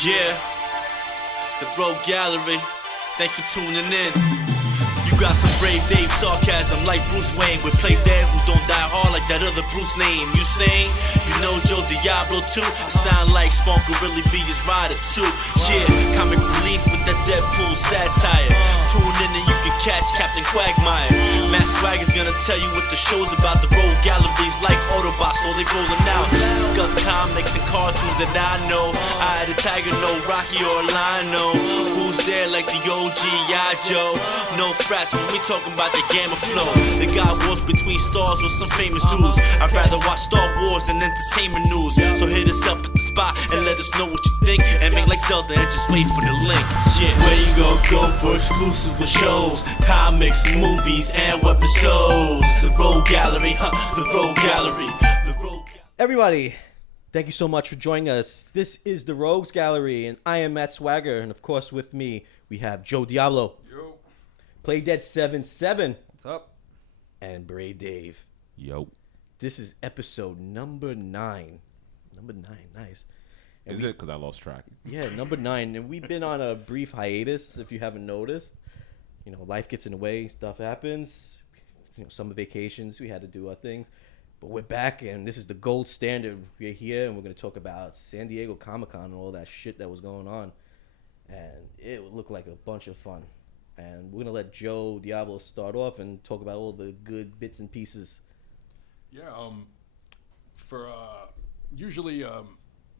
Yeah, the Road Gallery. Thanks for tuning in. You got some brave Dave sarcasm like Bruce Wayne with play dead who don't die hard like that other Bruce name. You sing? You know Joe Diablo too? It sound like Spawn could really be his rider too. Yeah, comic relief with that Deadpool satire. Tune in and you can catch Captain Quagmire. Matt Swagger's gonna tell you what the show's about. The Road Gallery's like Autobots, so they rolling out. Discuss comics and cartoons that I know. I the Tiger, no Rocky or Lionel. Who's there like the OG Joe? No frats when we talking about the gamma flow. The guy walks between stars with some famous dudes. I'd rather watch Star Wars than entertainment news. So hit us up at the spot and let us know what you think. And make like Zelda and just wait for the link. Yeah. Where you gon' go for exclusive with shows, comics, movies, and episodes? The Road Gallery, the Road Gallery. The Road Gallery. Everybody, thank you so much for joining us. This is the Rogues Gallery, and I am Matt Swagger, and of course with me we have Joe Diablo, Yo. Play Dead 7-7, What's up? and Brave Dave. Yo. This is episode number 9. Number 9, nice. And Is it? Because I lost track. Yeah, number 9, and we've been on a brief hiatus, if you haven't noticed. You know, life gets in the way, stuff happens. You know, summer vacations, we had to do our things. But we're back, and this is the gold standard. We're here, and we're going to talk about San Diego Comic-Con and all that shit that was going on. And it looked like a bunch of fun. And we're going to let Joe Diablo start off and talk about all the good bits and pieces. Yeah, usually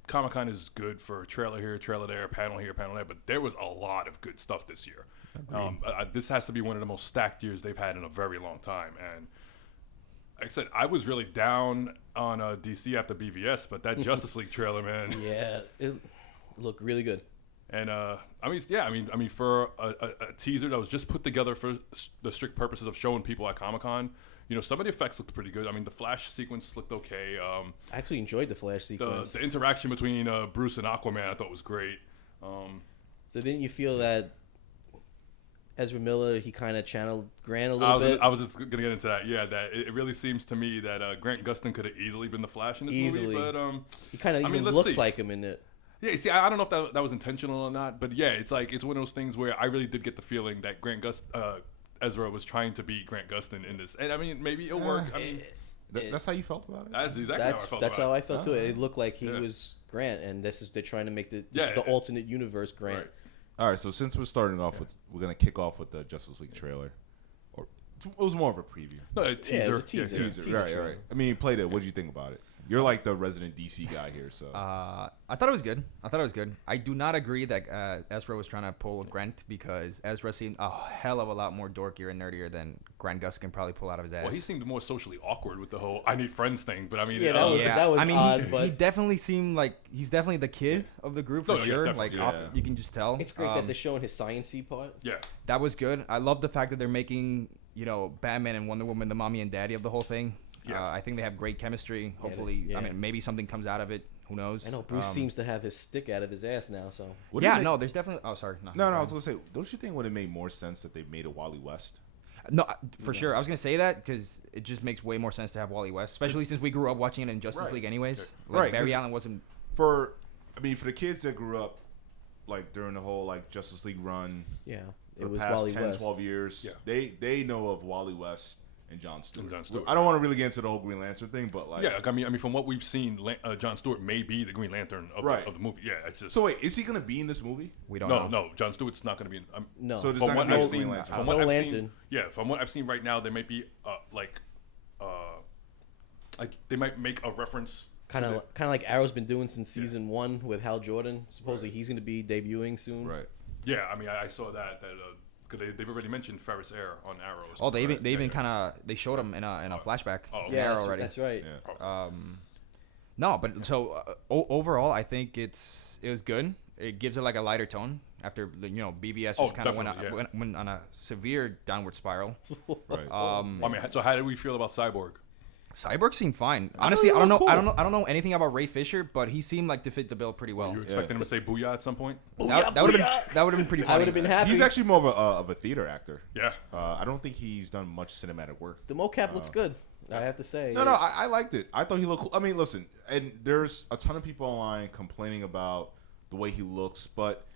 Comic-Con is good for trailer here, trailer there, panel here, panel there, but there was a lot of good stuff this year. This has to be one of the most stacked years they've had in a very long time. And like I said, I was really down on DC after BVS, but that Justice League trailer, man. Yeah, it looked really good. And for a teaser that was just put together for the strict purposes of showing people at Comic-Con, you know, some of the effects looked pretty good. I mean, the Flash sequence looked okay. I actually enjoyed the Flash sequence. The interaction between Bruce and Aquaman I thought was great. So didn't you feel that Ezra Miller, he kind of channeled Grant a little bit? I was just going to get into that. Yeah, that it really seems to me that Grant Gustin could have easily been the Flash in this movie. But he kind of looks like him in it. Yeah, see, I don't know if that was intentional or not, but yeah, it's one of those things where I really did get the feeling that Ezra was trying to be Grant Gustin in this, and I mean, maybe it'll work. I mean, That's how you felt about it? That's exactly how I felt. That's about how it. I felt too. It looked like he was Grant, and they're trying to make this is the alternate universe Grant. Right. All right, so since we're starting off we're going to kick off with the Justice League trailer. Or it was more of a preview. No, a teaser. It was a teaser. Teaser. Right. I mean, you played it. What did you think about it? You're like the resident DC guy here, so. I thought it was good. I do not agree that Ezra was trying to pull Grant because Ezra seemed a hell of a lot more dorkier and nerdier than Grant Gustin can probably pull out of his ass. Well, he seemed more socially awkward with the whole "I need friends" thing, but I mean, that was odd. He definitely seemed like he's definitely the kid of the group for sure. You can just tell. It's great that they're showing his science-y part. Yeah, that was good. I love the fact that they're making Batman and Wonder Woman the mommy and daddy of the whole thing. Yeah. I think they have great chemistry. Hopefully, I mean, maybe something comes out of it. Who knows? I know Bruce seems to have his stick out of his ass now. So there's definitely. Oh, sorry. No. I was gonna say, don't you think it would have made more sense that they made a Wally West? No, for sure. I was gonna say that because it just makes way more sense to have Wally West, especially since we grew up watching it in Justice League, anyways. Like, Barry Allen wasn't. For the kids that grew up like during the whole like Justice League run. Yeah, it was past Wally 10, West. 12 years. Yeah. They know of Wally West. And John Stewart. I don't want to really get into the whole Green Lantern thing, but like, I mean, from what we've seen, John Stewart may be the Green Lantern of the movie. Yeah, it's just. So wait, is he going to be in this movie? We don't know. No, John Stewart's not going to be in. No. So from what I've seen, from what I've seen right now, they might be like they might make a reference. Kind of like Arrow's been doing since season 1 with Hal Jordan. Supposedly he's going to be debuting soon. Right. Yeah, I mean, I saw that. Because they've already mentioned Ferris Air on Arrow. Oh, they even kind of they showed him in a flashback. Arrow already. That's right. Yeah. No, but so overall, I think it was good. It gives it like a lighter tone after BVS just kind of went on a severe downward spiral. Right. I mean, so how did we feel about Cyborg? Cyborg seemed fine. Honestly, I don't know. Cool. I don't know anything about Ray Fisher, but he seemed like to fit the bill pretty well. You were expecting him to say "booyah" at some point? That would have been pretty funny. I would have been happy. He's actually more of a theater actor. Yeah. I don't think he's done much cinematic work. The mocap looks good. I have to say. No, I liked it. I thought he looked cool. I mean, listen, and there's a ton of people online complaining about the way he looks, but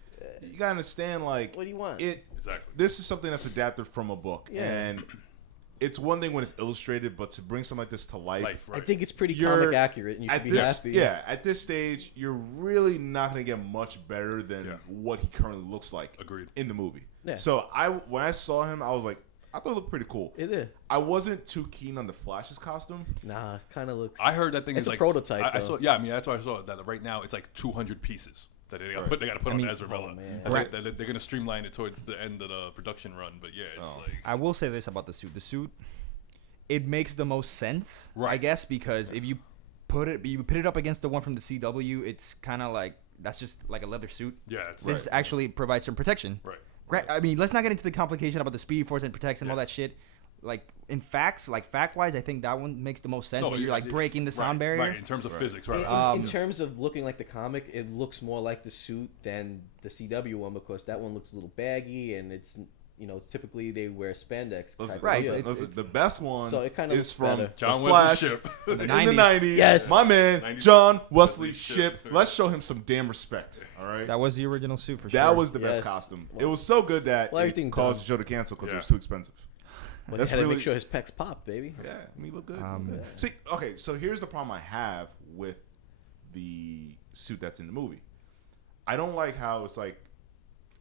you gotta understand, like, what do you want? Exactly. This is something that's adapted from a book, Yeah. and it's one thing when it's illustrated, but to bring something like this to life, I think it's pretty comic accurate, and you should be happy. Yeah, at this stage, you're really not going to get much better than what he currently looks like. Agreed. In the movie. Yeah. So when I saw him, I was like, I thought it looked pretty cool. It did. I wasn't too keen on the Flash's costume. Nah, kind of looks. I heard that thing it's is a like prototype. I saw. Yeah, I mean that's why I saw it. That right now it's like 200 pieces that they got to put on Ezra Miller. They're going to streamline it towards the end of the production run. But yeah, it's like. I will say this about the suit. The suit, it makes the most sense, I guess, because if you put it up against the one from the CW, it's kind of like that's just like a leather suit. Yeah, it's this actually provides some protection. Right. I mean, let's not get into the complication about the Speed Force and protection and all that shit. Like in facts, like fact wise, I think that one makes the most sense. When you're like breaking the sound barrier. Right. In terms of physics, right. In terms of looking like the comic, it looks more like the suit than the CW one because that one looks a little baggy and it's. Typically they wear spandex. Listen, the best one so it kind of is from better. John the Flash Ship. in the 90s. Yes. My man, John Wesley Ship. Let's show him some damn respect. All right. That was the original suit for sure. That was the best costume. It was so good that it caused the show to cancel because it was too expensive. But that's had to make sure his pecs pop, baby. Yeah, I mean, look good. See, okay, so here's the problem I have with the suit that's in the movie. I don't like how it's like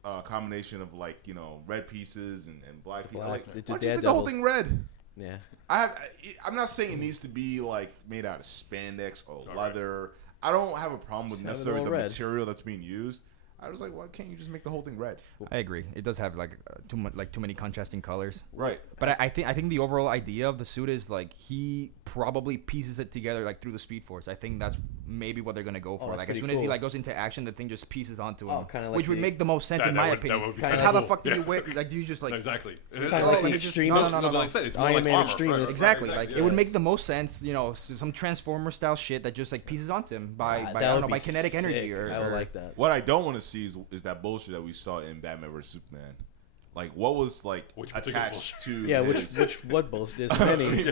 a combination of like red pieces and black pieces. Like, why don't you make the whole thing red? Yeah. I'm not saying it needs to be like made out of spandex or leather. I don't have a problem with necessarily the material that's being used. I was like, why can't you just make the whole thing red? I agree. It does have like too many contrasting colors. Right. But I think the overall idea of the suit is like he probably pieces it together like through the Speed Force. I think that's maybe what they're gonna go for. Like as soon as he like goes into action, the thing just pieces onto him, which would make the most sense in my opinion. Like how the fuck do you wear? Like do you just like exactly? Kind of like the Extremis. No. Like I said, it's more Iron like Man armor. Extremis. Exactly. Like it would make the most sense. Some Transformer style shit that just like pieces onto him by kinetic energy or. I would like that. What I don't want to see is that bullshit that we saw in Batman vs Superman. Like what was like attached to what both? There's many.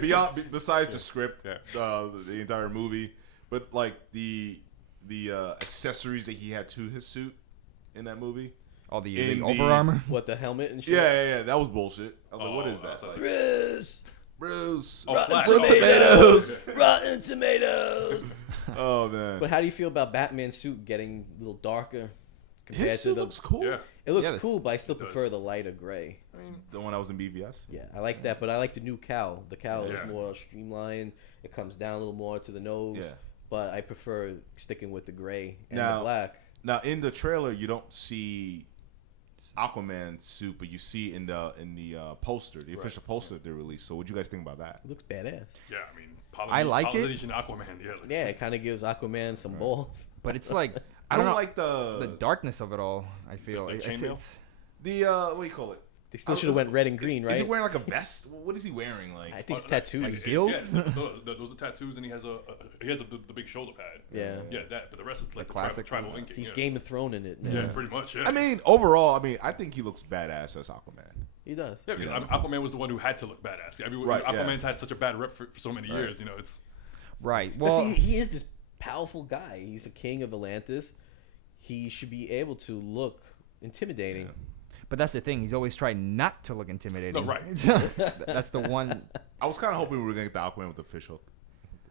beyond besides the script, the entire movie, but like the accessories that he had to his suit in that movie. All the over armor. What, the helmet and shit? Yeah. That was bullshit. I was like, what is that? Like, Bruce. Rotten tomatoes. Rotten tomatoes. Oh man. But how do you feel about Batman's suit getting a little darker? His suit looks cool. Yeah. It looks cool, but I still prefer the lighter gray. I mean, the one that was in BVS. Yeah, I like that, but I like the new cowl. The cowl is more streamlined. It comes down a little more to the nose. Yeah. But I prefer sticking with the gray and the black. Now, in the trailer, you don't see Aquaman's suit, but you see in the poster, the official poster that they released. So, what do you guys think about that? It looks badass. Yeah, I mean, I like it. Aquaman, it kind of gives Aquaman some balls. But it's like I don't like the darkness of it all. I feel it's what do you call it? They still should have went red and green, right? Is he wearing like a vest? What is he wearing? Like I think it's tattoos. Gills? Those are tattoos, and he has the big shoulder pad. Yeah, that. But the rest is like the classic tribal inking. He's Game of Thrones in it. Yeah, pretty much. Yeah. I mean, overall, I think he looks badass as Aquaman. He does. Yeah, because Aquaman was the one who had to look badass. I mean, Aquaman's had such a bad rep for so many years. It's right. Well, see, he is this powerful guy. He's the king of Atlantis. He should be able to look intimidating. Yeah. But that's the thing. He's always tried not to look intimidating. No, right. That's the one. I was kind of hoping we were going to get the Aquaman with the fish hook.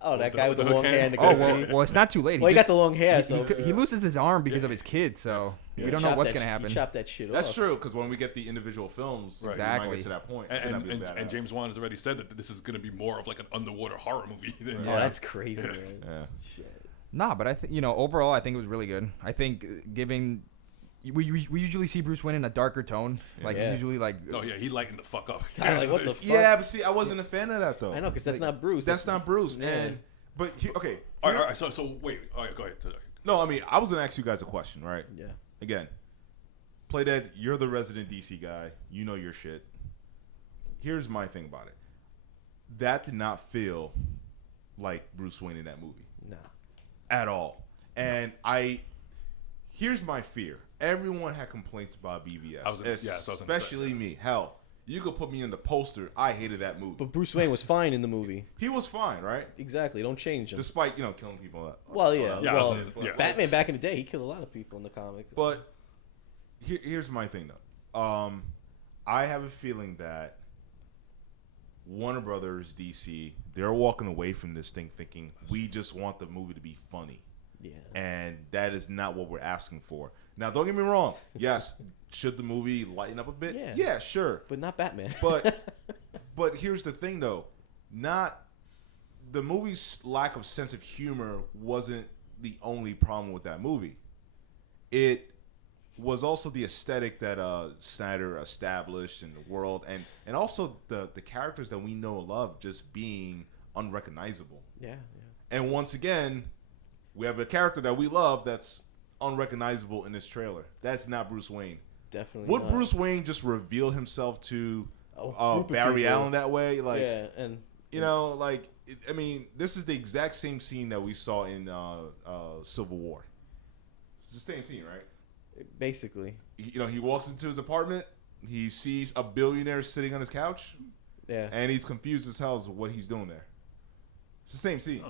Oh, that guy with the long hair and the well, it's not too late. Well, he got the long hair, so... He loses his arm because of his kid, so we don't know what's going to happen. He chopped that shit off. That's true, because when we get the individual films, we might get to that point. And James Wan has already said that this is going to be more of like an underwater horror movie. Oh, that's crazy, man. Yeah. Shit. Nah, but I think, overall, I think it was really good. I think giving... We usually see Bruce Wayne in a darker tone. Usually like... Oh, yeah, he lightened the fuck up. Like, what the fuck? Yeah, but see, I wasn't a fan of that, though. I know, because that's not Bruce. That's not Bruce. Yeah. Okay. All right, so wait. All right, go ahead. No, I mean, I was going to ask you guys a question, right? Yeah. Again, Playdead, you're the resident DC guy. You know your shit. Here's my thing about it. That did not feel like Bruce Wayne in that movie. No. At all. And here's my fear. Everyone had complaints about BVS, especially me. Hell, You could put me in the poster. I hated that movie. But Bruce Wayne was fine in the movie. He was fine, right? Exactly. Don't change him. Despite, killing people. Well, yeah. Well, yeah. Batman back in the day, he killed a lot of people in the comics. But here's my thing, though. I have a feeling that Warner Brothers, DC, they're walking away from this thing thinking we just want the movie to be funny. Yeah. And that is not what we're asking for. Now, don't get me wrong. Yes, should the movie lighten up a bit? Yeah, sure. But not Batman. But here's the thing, though. The movie's lack of sense of humor wasn't the only problem with that movie. It was also the aesthetic that Snyder established in the world, and also the characters that we know and love just being unrecognizable. Yeah. And once again, we have a character that we love that's unrecognizable in this trailer. That's not Bruce Wayne. Definitely Would not. Bruce Wayne just reveal himself to group of Barry people. Allen that way? Like, yeah, and this is the exact same scene that we saw in Civil War. It's the same scene, right? Basically. He walks into his apartment. He sees a billionaire sitting on his couch. Yeah. And he's confused as hell as what he's doing there. It's the same scene.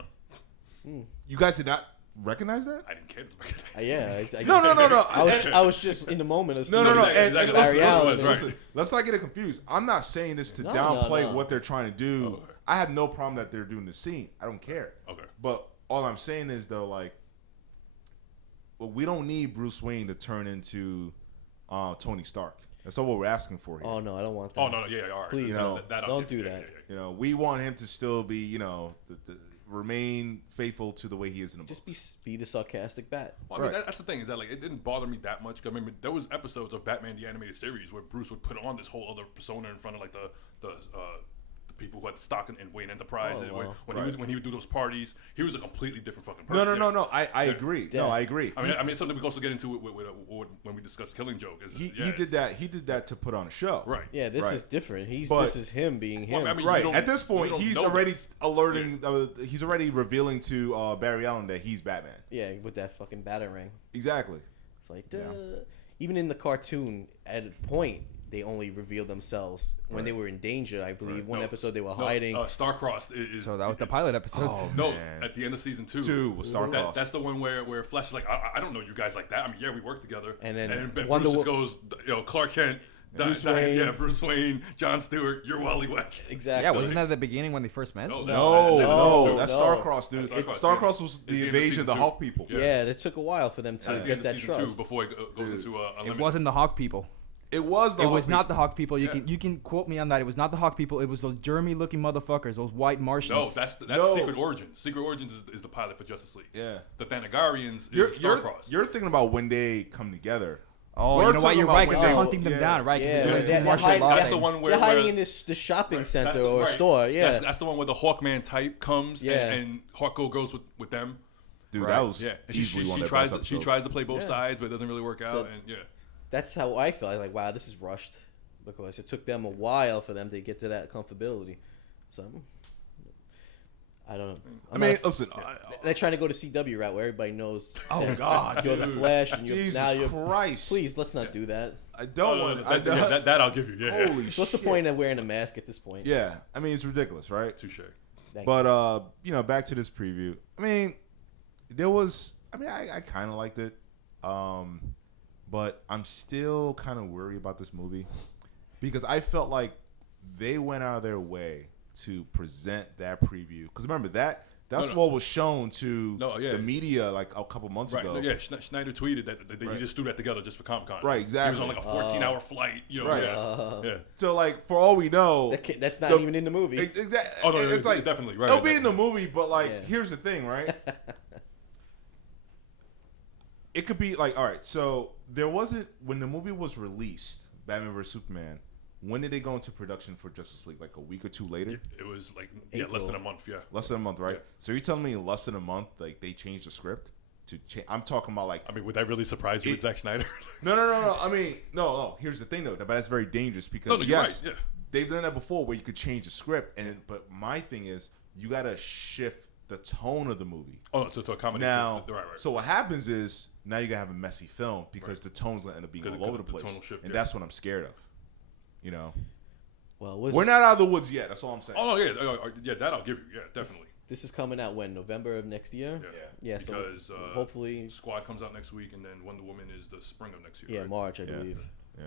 Hmm. You guys did not recognize that? I didn't care to recognize it. No. I was just in the moment of No. seeing Barry Allen. Listen, let's not get it confused. I'm not saying this to downplay what they're trying to do. Okay. I have no problem that they're doing the scene. I don't care. Okay. But all I'm saying is, though, we don't need Bruce Wayne to turn into Tony Stark. That's all what we're asking for here. Oh, no, I don't want that. Oh, no, yeah, all right. Please, don't do that. Yeah. We want him to still be, remain faithful to the way he is in the Just books. be the sarcastic Bat. Well, I mean, that's the thing is that it didn't bother me that much. I mean, there was episodes of Batman the Animated Series where Bruce would put on this whole other persona in front of the people who had the stock in Wayne Enterprise. Oh, wow. When he would do those parties, he was a completely different fucking person. No. I agree. Yeah. No, I agree. I mean, it's something we also get into when we discuss Killing Joke. He did that. He did that to put on a show. Right. Yeah, this is different. But- this is him being him. Well, I mean, Right. you don't- At this point, you don't he's know already this. alerting. He's already revealing to Barry Allen that he's Batman. Yeah, with that fucking batarang. Exactly. It's like, duh. Even in the cartoon, at a point, they only revealed themselves when they were in danger. I believe one episode they were hiding. Starcrossed is. So that was the pilot episode. Oh, No, man. at the end of season 2. 2 was Starcrossed. That's the one where Flash is like, I don't know you guys like that. I mean, yeah, we work together. And then Bruce Wonder just goes, Clark Kent, Bruce Wayne. Bruce Wayne, John Stewart, you're Wally West. Exactly. Yeah, wasn't that at the beginning when they first met? No, No, that's no. Starcrossed, dude. Starcrossed, Starcrossed yeah. was At the the end of invasion season of the 2. Hawk people. Yeah, it took a while for them to At the get end of that season 2 trust. before it goes into It Unlimited. wasn't the Hawk people. It was the It Hawk was not people. the Hawk people. Yeah. You can quote me on that. It was not the Hawk people. It was those Jeremy-looking motherfuckers, those white Martians. No, that's No. Secret Origins. Secret Origins is the pilot for Justice League. Yeah. The Thanagarians You're, is you're, Starcrossed. you're thinking about when they come together. Oh, We're you know what? talking You're about right. when Because they're they- hunting them yeah. down, right? 'cause Yeah, they're they're doing martial hiding- law that's thing. the one where They're hiding where- in the shopping Right, center that's the- or right. store. Yeah. That's the one where the Hawkman type comes Yeah. and Hawkgirl goes with them. Dude, Right. that was Yeah, and easily one she of the tries best to, she episodes. tries to play both Yeah. sides, but it doesn't really work out. So- And yeah, That's how I felt. Like, wow, this is rushed because it took them a while for them to get to that comfortability. So I don't know. I mean, listen. They're trying to go to CW route where everybody knows. Oh, that God, you're the dude. Flash, and you're, Jesus now you're. Christ. Please, let's not do that. I don't want. I don't, that I'll give you. Yeah, holy So what's the shit. point of wearing a mask at this point? Yeah, I mean it's ridiculous, right? touche. Thank But back to this preview. I mean, there was. I mean, I kind of liked it, but I'm still kind of worried about this movie because I felt like they went out of their way to present that preview. Because remember that's what was shown to the media like a couple months Right. ago. No, yeah, Schneider tweeted that Right. he just threw that together just for Comic-Con. Right, exactly. He was on like a 14-hour flight. Right. Yeah. So like for all we know, That's not even in the movie. Exactly. Oh, no, it's like definitely, right, It'll be in definitely. the movie, but like Yeah. here's the thing, right? It could be like, all right. So there wasn't when the movie was released, Batman vs Superman. When did they go into production for Justice League? Like a week or two later? It was like April. less than a month. Yeah. Less than a month, right? Yeah. So you're telling me in less than a month, like they changed the script to change? I'm talking about like I mean, would that really surprise you with Zack Snyder? no. I mean, no. Here's the thing though, but that's very dangerous because No, you're yes, right, yeah. they've done that before where you could change the script, but my thing is you gotta shift the tone of the movie. Oh, so to accommodate. Now, right. so what happens is now you're gonna have a messy film because the tone's gonna end up being Because all over the the place, tonal shift, and yeah. that's what I'm scared of. You know, Well, we're not out of the woods yet. That's all I'm saying. Oh no, yeah, that I'll give you. Yeah, definitely. This is coming out when November of next year. Yeah. Because hopefully, Squad comes out next week, and then Wonder Woman is the spring of next year. Yeah, right? March, I believe. Yeah.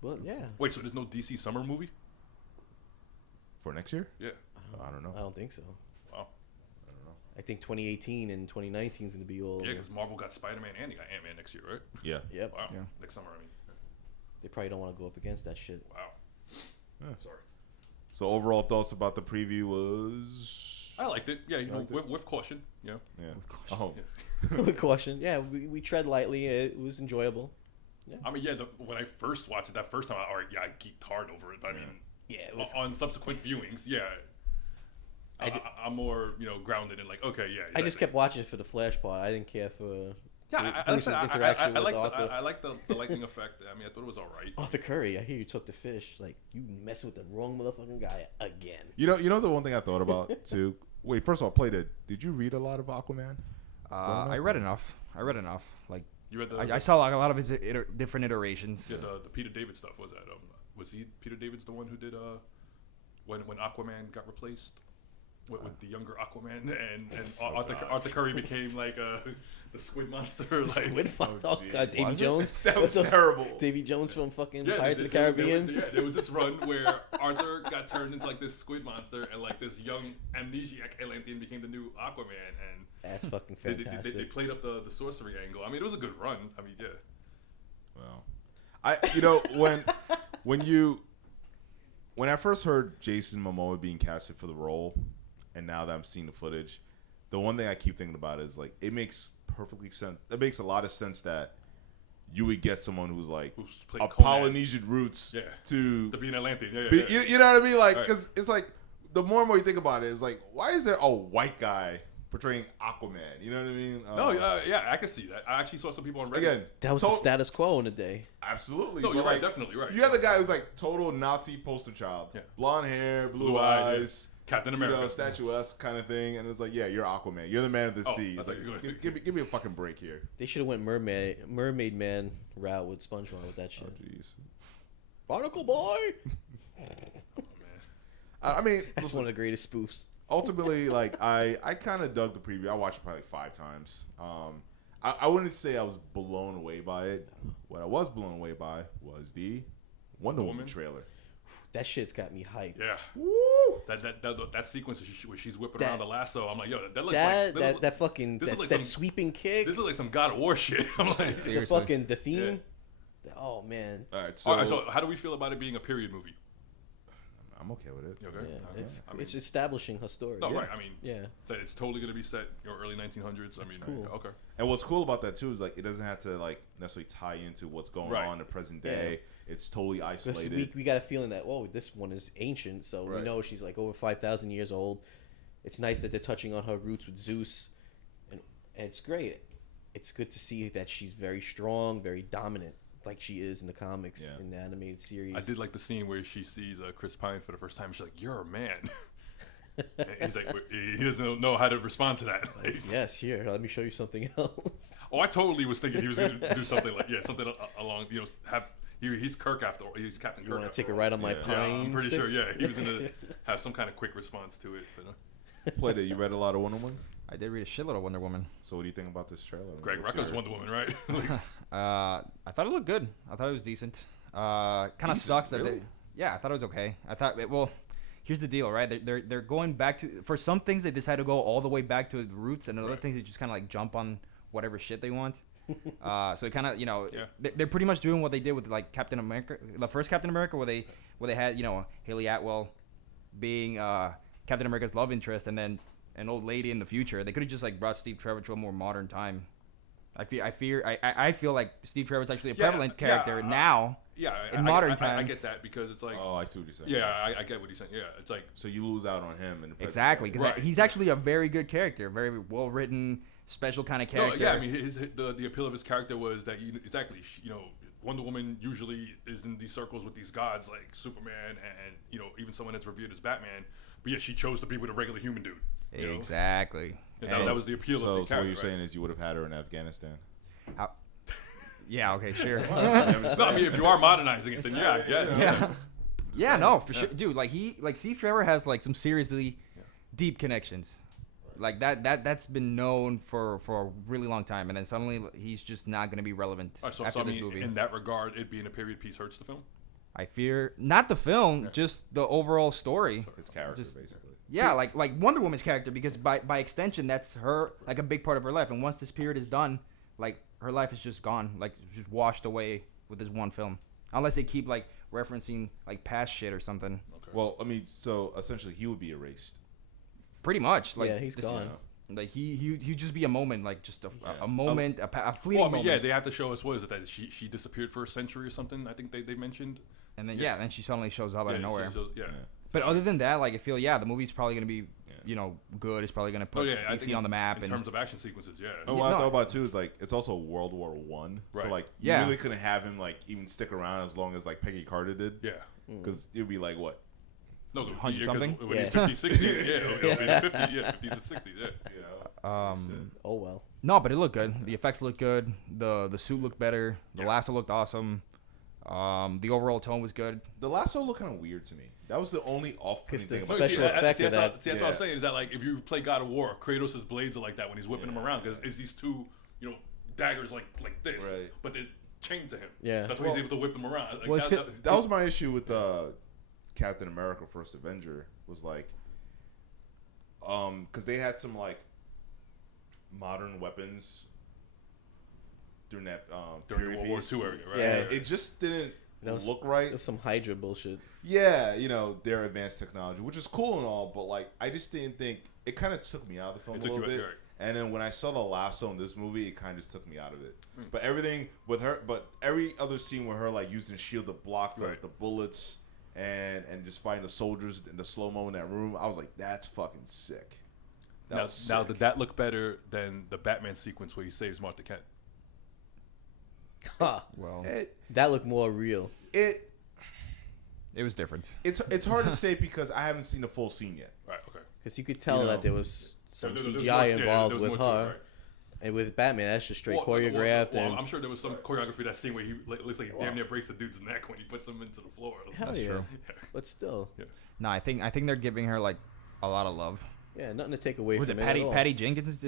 But yeah. Wait, so there's no DC summer movie for next year? Yeah. I don't know. I don't think so. Wow. I don't know. I think 2018 and 2019 is going to be all. Yeah, because Marvel got Spider-Man and they got Ant-Man next year, right? Yeah. Yep. Wow. Yeah. Next summer, I mean. They probably don't want to go up against that shit. Wow. Yeah. Sorry. So overall thoughts about the preview was? I liked it. Yeah, with caution. Yeah. Yeah. Oh. With caution. Yeah, we tread lightly. It was enjoyable. Yeah. I mean, when I first watched it that first time, I geeked hard over it. But I mean, it was, on subsequent viewings, I'm more grounded in like, okay, yeah. I just kept watching it for the Flash part. I didn't care for Bruce's I interaction with Arthur. I like the lightning effect. I mean, I thought it was all right. Arthur Curry, I hear you took the fish. Like, you messing with the wrong motherfucking guy again. You know the one thing I thought about too. Wait, first of all, did you read a lot of Aquaman? I read enough. Like, You read I saw like a lot of his different iterations. Yeah, the Peter David stuff was that. Was he Peter David's the one who did when Aquaman got replaced with the younger Aquaman and Arthur Curry became like the squid monster. Like, Squid oh God, Davy Jones. Sounds terrible. Davy Jones from fucking Yeah, Pirates of the Caribbean. There was this run where Arthur got turned into like this squid monster, and like this young amnesiac Atlantean became the new Aquaman, and that's fucking fantastic. They played up the sorcery angle. I mean, it was a good run. I mean, yeah. Well, when I first heard Jason Momoa being casted for the role, and now that I'm seeing the footage, the one thing I keep thinking about is like it makes perfectly sense. It makes a lot of sense that you would get someone who's like a Polynesian roots to be an Atlantean. You know what I mean? Like, because it's like the more and more you think about it, it's like, why is there a white guy portraying Aquaman? You know what I mean? I can see that. I actually saw some people on Reddit. Again, that was the status quo in the day. Absolutely. No, you're like, right. Definitely right. You have the guy who's like total Nazi poster child. Yeah. Blonde hair, blue eyes. Captain America. Statuesque kind of thing. And it's like, yeah, you're Aquaman. You're the man of the sea. It's like, give me a fucking break here. They should have went mermaid man route with SpongeBob with that shit. Oh, jeez. Barnacle Boy! Oh, man. I mean, that's one of the greatest spoofs. Ultimately, like, I kind of dug the preview. I watched it probably like 5 times. I wouldn't say I was blown away by it. What I was blown away by was the Wonder Woman trailer. That shit's got me hyped. Yeah. Woo! That sequence where she's whipping around the lasso, I'm like, yo, that looks like that sweeping kick. This is like some God of War shit. I'm like, the theme. Yeah. Oh man. All right, so how do we feel about it being a period movie? I'm okay with it. You okay? Yeah, it's establishing her story. No, right. I mean, yeah, that it's totally gonna be set early 1900s. I mean, cool. Okay. And what's cool about that too is like it doesn't have to like necessarily tie into what's going on in the present day. Yeah. It's totally isolated. We got a feeling that this one is ancient, so we know she's like over 5,000 years old. It's nice that they're touching on her roots with Zeus, and it's great. It's good to see that she's very strong, very dominant, like she is in the comics, in the animated series. I did like the scene where she sees Chris Pine for the first time. She's like, "You're a man." And he's like, he doesn't know how to respond to that. Like, yes, here, let me show you something else. Oh, I totally was thinking he was going to do something like something along he's Kirk after all. He's Captain Kirk. You want to take a ride on my pine? Yeah, I'm pretty stick? sure. Yeah, he was going to have some kind of quick response to it. But, Played it. You read a lot of Wonder Woman? I did read a shitload of Wonder Woman. So what do you think about this trailer? Greg Rucka's Wonder Woman, right? I thought it looked good. I thought it was decent. Kind of sucks that I thought it was okay. Here's the deal, right? They're going back to, for some things they decide to go all the way back to the roots, and other things they just kind of like jump on whatever shit they want. So it kind of, they're pretty much doing what they did with like Captain America, the first Captain America, where they had Haley Atwell being Captain America's love interest, and then an old lady in the future. They could have just like brought Steve Trevor to a more modern time. I feel like Steve Trevor's actually a prevalent character now. In modern times. I get that because it's like. Oh, I see what you're saying. Yeah, I get what he's saying. Yeah, it's like. So you lose out on him in the present exactly, day. because he's actually a very good character, very well written, special kind of character. No, yeah, I mean, the appeal of his character was that Wonder Woman usually is in these circles with these gods like Superman and even someone that's revered as Batman, but yet she chose to be with a regular human dude. Exactly. That was the appeal of the character. So what you're saying is you would have had her in Afghanistan? Yeah, okay, sure. No, I mean, if you are modernizing it, then I guess. Yeah. Yeah, no, for sure, dude. Like Steve Trevor has like some seriously deep connections. Like that's been known for a really long time, and then suddenly he's just not going to be relevant after this movie. In that regard, it being a period piece hurts the film. I fear not the film, just the overall story. His character, basically. Yeah, like Wonder Woman's character, because by extension, that's her, like a big part of her life. And once this period is done, like her life is just gone, like just washed away with this one film, unless they keep like referencing like past shit or something. Okay. Well, I mean, so essentially he would be erased. Pretty much, like he's gone. Like he'd just be a moment, like just a moment, a fleeting moment. Yeah, they have to show us what is it that she disappeared for a century or something. I think they mentioned. And then then she suddenly shows up out of nowhere. Yeah. But other than that, like I feel the movie's probably gonna be good. It's probably gonna put DC on the map. In terms of action sequences, what I thought about too is like it's also World War One, right. So like you really couldn't have him like even stick around as long as like Peggy Carter did. Yeah, because it'd be like what. No, 100 something. When he's 50, 60, it'll be 50, 50s and 60s, oh well. No, but it looked good. The effects looked good. The suit looked better. The lasso looked awesome. The overall tone was good. The lasso looked kind of weird to me. That was the only off-putting thing. Special effect of that. That's what I was saying. Is that like if you play God of War, Kratos' blades are like that when he's whipping them around because it's these two, daggers like this, but they're chained to him. Yeah, that's why he's able to whip them around. Like, well, that was my issue with Captain America: First Avenger. Was like, because they had some like modern weapons during that during World War II area, right? Yeah, it just didn't look right. It was some Hydra bullshit. Yeah, their advanced technology, which is cool and all, but like I just didn't think it kind of took me out of the film a little bit. And then when I saw the lasso in this movie, it kind of just took me out of it. But everything with her, every other scene with her like using the shield to block the bullets and just fighting the soldiers in the slow mo in that room, I was like, that's fucking sick. Now, did that look better than the Batman sequence where he saves Martha Kent? Well, that looked more real. It was different. It's hard to say because I haven't seen the full scene yet. Right. Okay. Because you could tell that there was some CGI involved with her, and with Batman, that's just straight choreographed. Well, I'm sure there was some choreography that scene where he looks like he damn near breaks the dude's neck when he puts him into the floor. That's true. But still. Yeah. No, I think they're giving her like a lot of love. Yeah, nothing to take away from it. Patty Jenkins?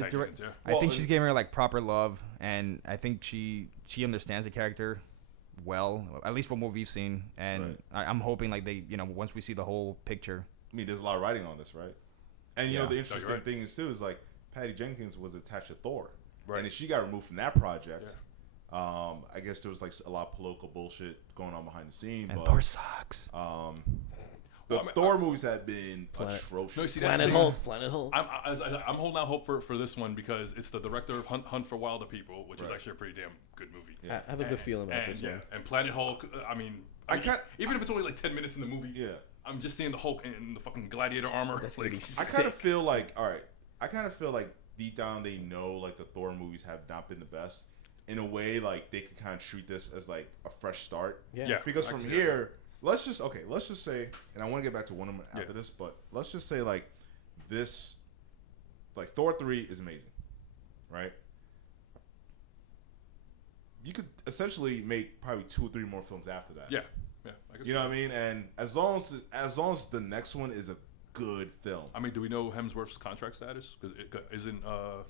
I think she's giving her like proper love, and I think she understands the character well, at least from what we've seen. And I'm hoping like they, once we see the whole picture. I mean, there's a lot of writing on this, right? And the interesting thing is too is like Patty Jenkins was attached to Thor, right? And if she got removed from that project, I guess there was like a lot of political bullshit going on behind the scene. And Thor sucks. Thor movies have been atrocious. Planet Hulk. I'm holding out hope for this one because it's the director of Hunt for Wilder People, which is actually a pretty damn good movie. Yeah. I have a good feeling about this one. And Planet Hulk, even if it's only like 10 minutes in the movie, I'm just seeing the Hulk in the fucking gladiator armor. I kind of feel like, deep down they know like the Thor movies have not been the best. In a way, like they could kind of treat this as like a fresh start. Yeah. Because from here. Let's just say, and I want to get back to Wonder Woman after this, but let's just say like this, like Thor 3 is amazing, right? You could essentially make probably 2 or 3 more films after that. Yeah. You know what I mean? And as long as the next one is a good film. I mean, do we know Hemsworth's contract status? Because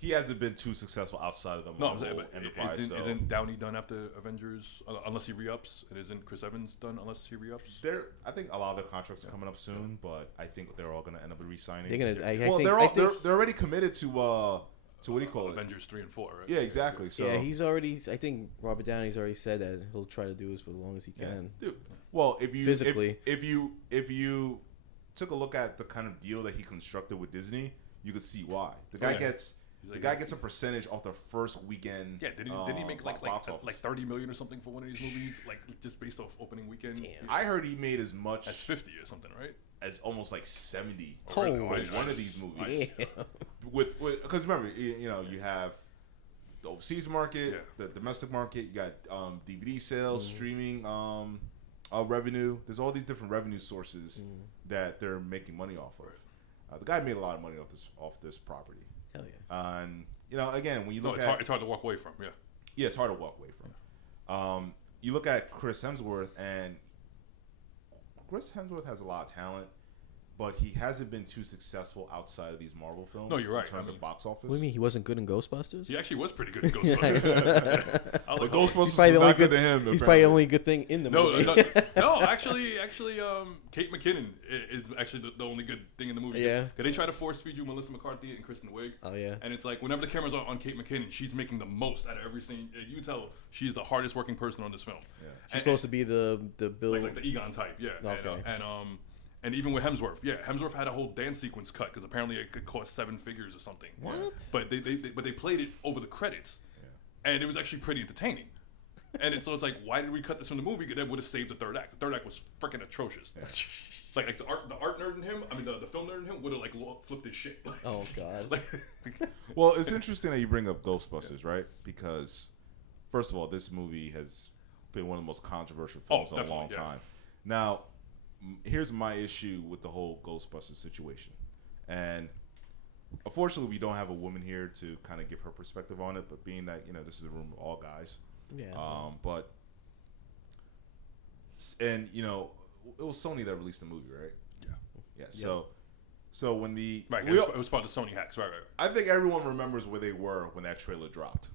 he hasn't been too successful outside of the Marvel enterprise. Isn't Downey done after Avengers unless he re-ups? And isn't Chris Evans done unless he re-ups? I think a lot of their contracts are coming up soon, but I think they're all going to end up re-signing. They're already committed to what do you call it? Avengers 3 and 4, right? Yeah, exactly. So he's already. I think Robert Downey's already said that he'll try to do this for as long as he can. Dude, well, if you physically, if you took a look at the kind of deal that he constructed with Disney, you could see why. The guy gets a percentage off the first weekend. Yeah, did he make like 30 million or something for one of these movies, like just based off opening weekend? Damn. I heard he made as much as 50 or something, right? As almost like 70 for one of these movies. With because remember, you have the overseas market, the domestic market. You got DVD sales, streaming. Revenue. There's all these different revenue sources that they're making money off of. The guy made a lot of money off this property. Hell yeah. And again, when you look it's hard to walk away from. Yeah, it's hard to walk away from. You look at Chris Hemsworth, and Chris Hemsworth has a lot of talent, but he hasn't been too successful outside of these Marvel films. No, you're right. In terms of box office. What do you mean he wasn't good in Ghostbusters? He actually was pretty good in Ghostbusters. The Ghostbusters was probably the only not good good to him. He's probably the only good thing in the movie. No, actually, Kate McKinnon is actually the only good thing in the movie. Yeah. They try to force feed you Melissa McCarthy and Kristen Wiig. Oh yeah. And it's like whenever the camera's on Kate McKinnon, she's making the most out of every scene. You tell she's the hardest working person on this film. Yeah. She's supposed to be the Bill, like the Egon type. Yeah. Okay. And even with Hemsworth, Hemsworth had a whole dance sequence cut because apparently it could cost 7 figures or something. What? But they played it over the credits, and it was actually pretty entertaining. And so it's like, why did we cut this from the movie? Because that would have saved the third act. The third act was freaking atrocious. Yeah. Like the art nerd in him, the film nerd in him would have like flipped his shit. Oh god. Well, it's interesting that you bring up Ghostbusters, right? Because first of all, this movie has been one of the most controversial films in a long time. Now, here's my issue with the whole Ghostbusters situation, and unfortunately, we don't have a woman here to kind of give her perspective on it. But being that this is a room of all guys, and it was Sony that released the movie, right? Yeah. So when it was part of the Sony hacks, right? I think everyone remembers where they were when that trailer dropped,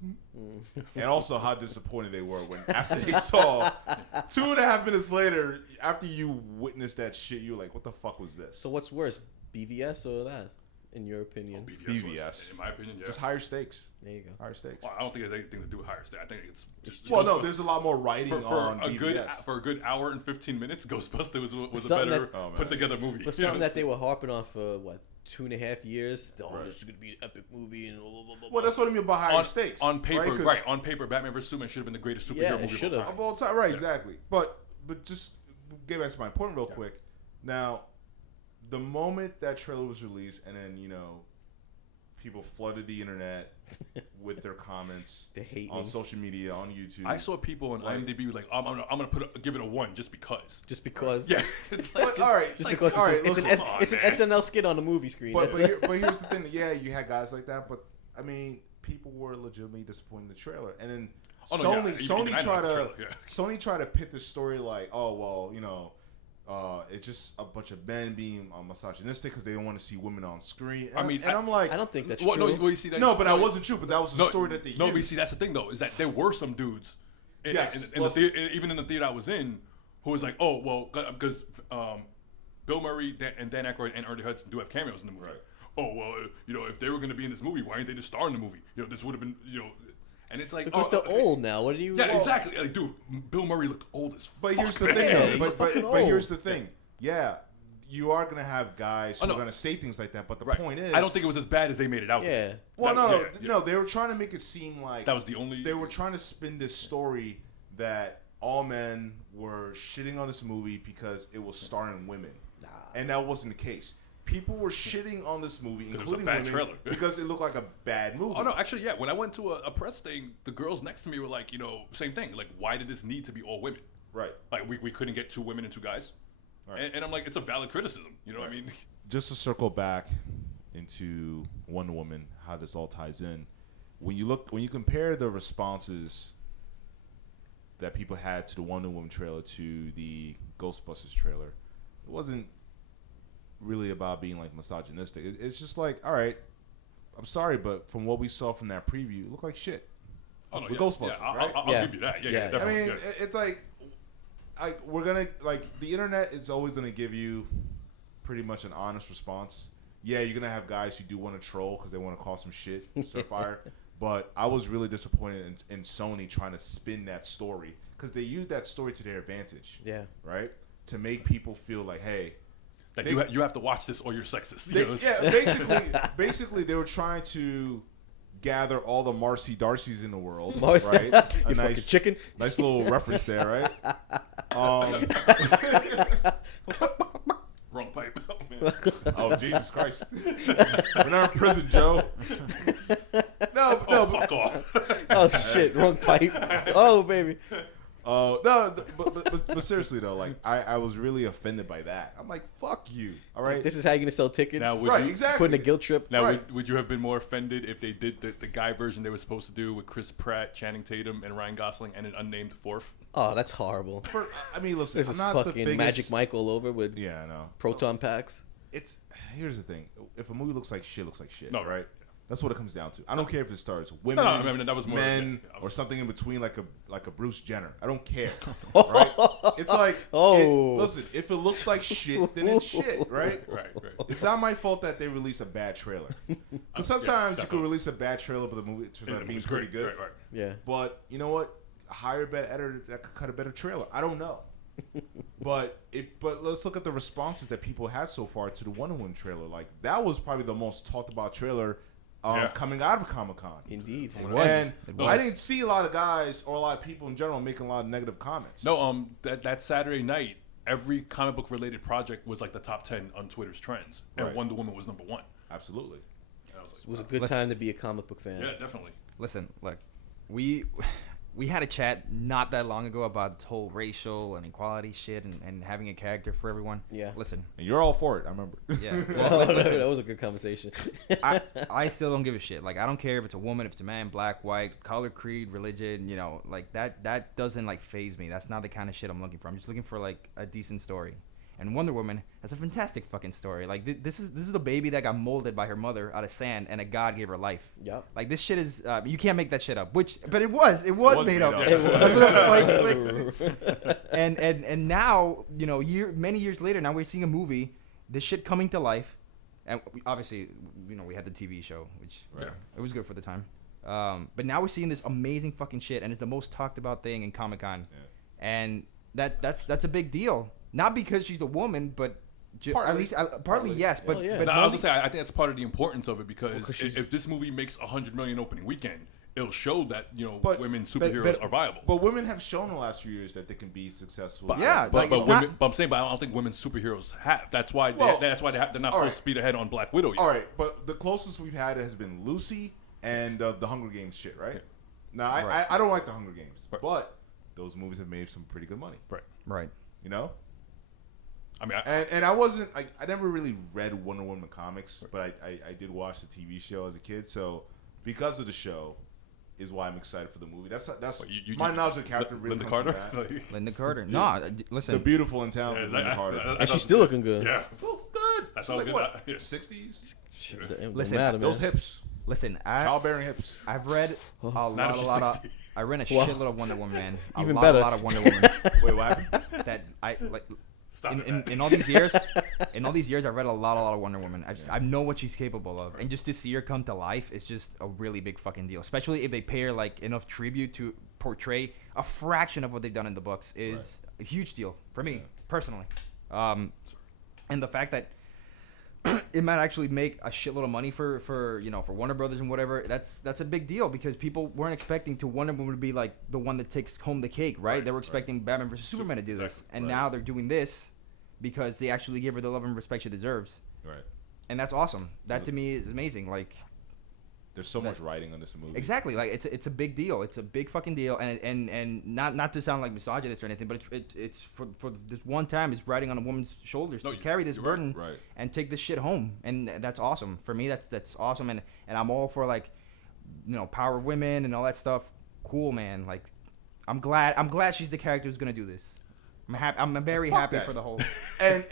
and also how disappointed they were when after they saw 2.5 minutes later, after you witnessed that shit, you were like, "What the fuck was this?" So what's worse, BVS or that? In your opinion? BVS. In my opinion, yeah. Just higher stakes. There you go. Higher stakes. Well, I don't think it has anything to do with higher stakes. I think it's just no. There's a lot more writing on a BVS. For a good hour and 15 minutes, Ghostbusters was a better put together movie. But something that they were harping on for 2.5 years. This is gonna be an epic movie and blah, blah, blah, blah. Well, that's what I mean by higher stakes. On paper, right? On paper, Batman vs Superman should have been the greatest superhero movie of all time. Right, exactly. But just get back to my point real quick. Now, the moment that trailer was released, and then people flooded the internet with their comments on social media, on YouTube. I saw people on IMDb was like, I'm gonna give it a 1 just because. Just because. Yeah. It's like, all right. Just because it's an SNL skit on the movie screen. But here's the thing. Yeah, you had guys like that, but I mean, people were legitimately disappointed in the trailer, and then Sony tried to pit the story like, oh well, it's just a bunch of men being misogynistic because they don't want to see women on screen. I'm like, I don't think that's true. But that wasn't true. But that was the story that they used. No, but you see, that's the thing though, is that there were some dudes, even in the theater I was in, who was like, oh well, because Bill Murray and Dan Aykroyd and Ernie Hudson do have cameos in the movie. Right. Oh well, if they were going to be in this movie, why didn't they just star in the movie? This would have been, And it's like because they're old now. What do you? Yeah, exactly. Like, dude, Bill Murray looked old as fuck. But here's the thing, though. But here's the thing. Yeah, you are gonna have guys who are gonna say things like that. But the point is, I don't think it was as bad as they made it out. Yeah. Well, no. They were trying to make it seem like that was the only. They were trying to spin this story that all men were shitting on this movie because it was starring women, and that wasn't the case. People were shitting on this movie, including women, because it looked like a bad movie. Oh, no, actually, yeah. When I went to a press thing, the girls next to me were like, same thing. Like, why did this need to be all women? Right. Like, we couldn't get 2 women and 2 guys? Right. And I'm like, it's a valid criticism. You know what I mean? Just to circle back into Wonder Woman, how this all ties in. When you compare the responses that people had to the Wonder Woman trailer to the Ghostbusters trailer, it wasn't really about being like misogynistic. It's just like, all right, I'm sorry, but from what we saw from that preview, it looked like shit. Oh no, Ghostbusters, right? I'll give you that. Yeah, definitely. I mean, it's like we're gonna the internet is always gonna give you pretty much an honest response. Yeah, you're gonna have guys who do want to troll because they want to cause some shit, start fire. But I was really disappointed in Sony trying to spin that story because they used that story to their advantage. Yeah. Right. To make people feel like, hey. That you have to watch this or you're sexist. Basically, they were trying to gather all the Marcy Darcys in the world, right? A nice chicken, nice little reference there, right? Wrong pipe. Oh Jesus Christ! We're not in prison, Joe. No, fuck off. Oh shit, wrong pipe. Oh baby. No, but seriously though, like I was really offended by that. I'm like, fuck you. All right, this is how you're gonna sell tickets. Now, exactly. Putting a guilt trip. Now, would you have been more offended if they did the guy version they were supposed to do with Chris Pratt, Channing Tatum, and Ryan Gosling, and an unnamed fourth? Oh, that's horrible. I mean, listen, This I'm is not fucking the biggest Magic Mike all over with I know. proton packs. Here's the thing: if a movie looks like shit, looks like shit. No, right? That's what it comes down to. I don't care if it stars women, I mean, that was more, men, yeah, or something in between, like a Bruce Jenner. I don't care. Right? It's like, listen, if it looks like shit, then it's shit, right? Right. It's not my fault that they released a bad trailer. Because sometimes you can release a bad trailer, but the movie turns out being pretty good. Right. Yeah. But you know what? Hire a better editor that could cut a better trailer. I don't know. But let's look at the responses that people had so far to the Wonder Woman trailer. Like, that was probably the most talked about trailer coming out of Comic-Con. Indeed. And I didn't see a lot of guys or a lot of people in general making a lot of negative comments. No, that Saturday night, every comic book related project was like the top 10 on Twitter's trends, and Wonder Woman was number 1. Absolutely. And I was like, It was a good time to be a comic book fan. Yeah, definitely. Listen, look, we had a chat not that long ago about this whole racial and equality shit and having a character for everyone. Yeah. Listen. And you're all for it, I remember. Yeah. Well, that was a good conversation. I still don't give a shit. Like, I don't care if it's a woman, if it's a man, black, white, color, creed, religion, like that doesn't like phase me. That's not the kind of shit I'm looking for. I'm just looking for like a decent story. And Wonder Woman has a fantastic fucking story. Like, this is a baby that got molded by her mother out of sand, and a god gave her life. Yep. Like, this shit is you can't make that shit up. But it was made up. It was. And now, many years later, now we're seeing a movie, this shit coming to life, and obviously, we had the TV show, which it was good for the time. But now we're seeing this amazing fucking shit, and it's the most talked about thing in Comic-Con, and that's a big deal. Not because she's a woman, but partly yes. But, yeah. But I was gonna say, I think that's part of the importance of it, because if this movie makes $100 million opening weekend, it'll show that women superheroes are viable. But women have shown in the last few years that they can be successful. But I'm saying, I don't think women superheroes have. That's why they're not full speed ahead on Black Widow yet. All right, but the closest we've had has been Lucy and the Hunger Games shit, right? Yeah. Now I don't like the Hunger Games, but those movies have made some pretty good money. Right. I mean, and I wasn't I never really read Wonder Woman comics, but I did watch the TV show as a kid. So because of the show, is why I'm excited for the movie. That's my knowledge of the character really Linda comes Carter. from that. Linda Carter. No, listen. The beautiful and talented Linda Carter. And she's still looking good. Yeah, still good. That's She's all like good. what? 60s. Listen, those hips. Listen, childbearing hips. I've read a lot of. I read a shitload of Wonder Woman, man. A lot of Wonder Woman. Wait, what happened? That I like. Stop in all these years, I've read a lot of Wonder Woman. I know what she's capable of, and just to see her come to life is just a really big fucking deal. Especially if they pay her like enough tribute to portray a fraction of what they've done in the books is a huge deal for me personally. And the fact that it might actually make a shitload of money for Warner Brothers and whatever. That's a big deal, because people weren't expecting Wonder Woman to be like the one that takes home the cake, right? They were expecting Batman vs Superman to do this, and now they're doing this because they actually give her the love and respect she deserves. Right. And that's awesome. That to me is amazing. Like, there's so much writing on this movie. Exactly. Like, it's a big deal. It's a big fucking deal. And not to sound like misogynist or anything, but it's for this one time, it's riding on a woman's shoulders to carry this burden and take this shit home. And that's awesome. For me, that's awesome. And I'm all for, like, power of women and all that stuff. Cool, man. Like, I'm glad she's the character who's gonna do this. I'm very happy for the whole. And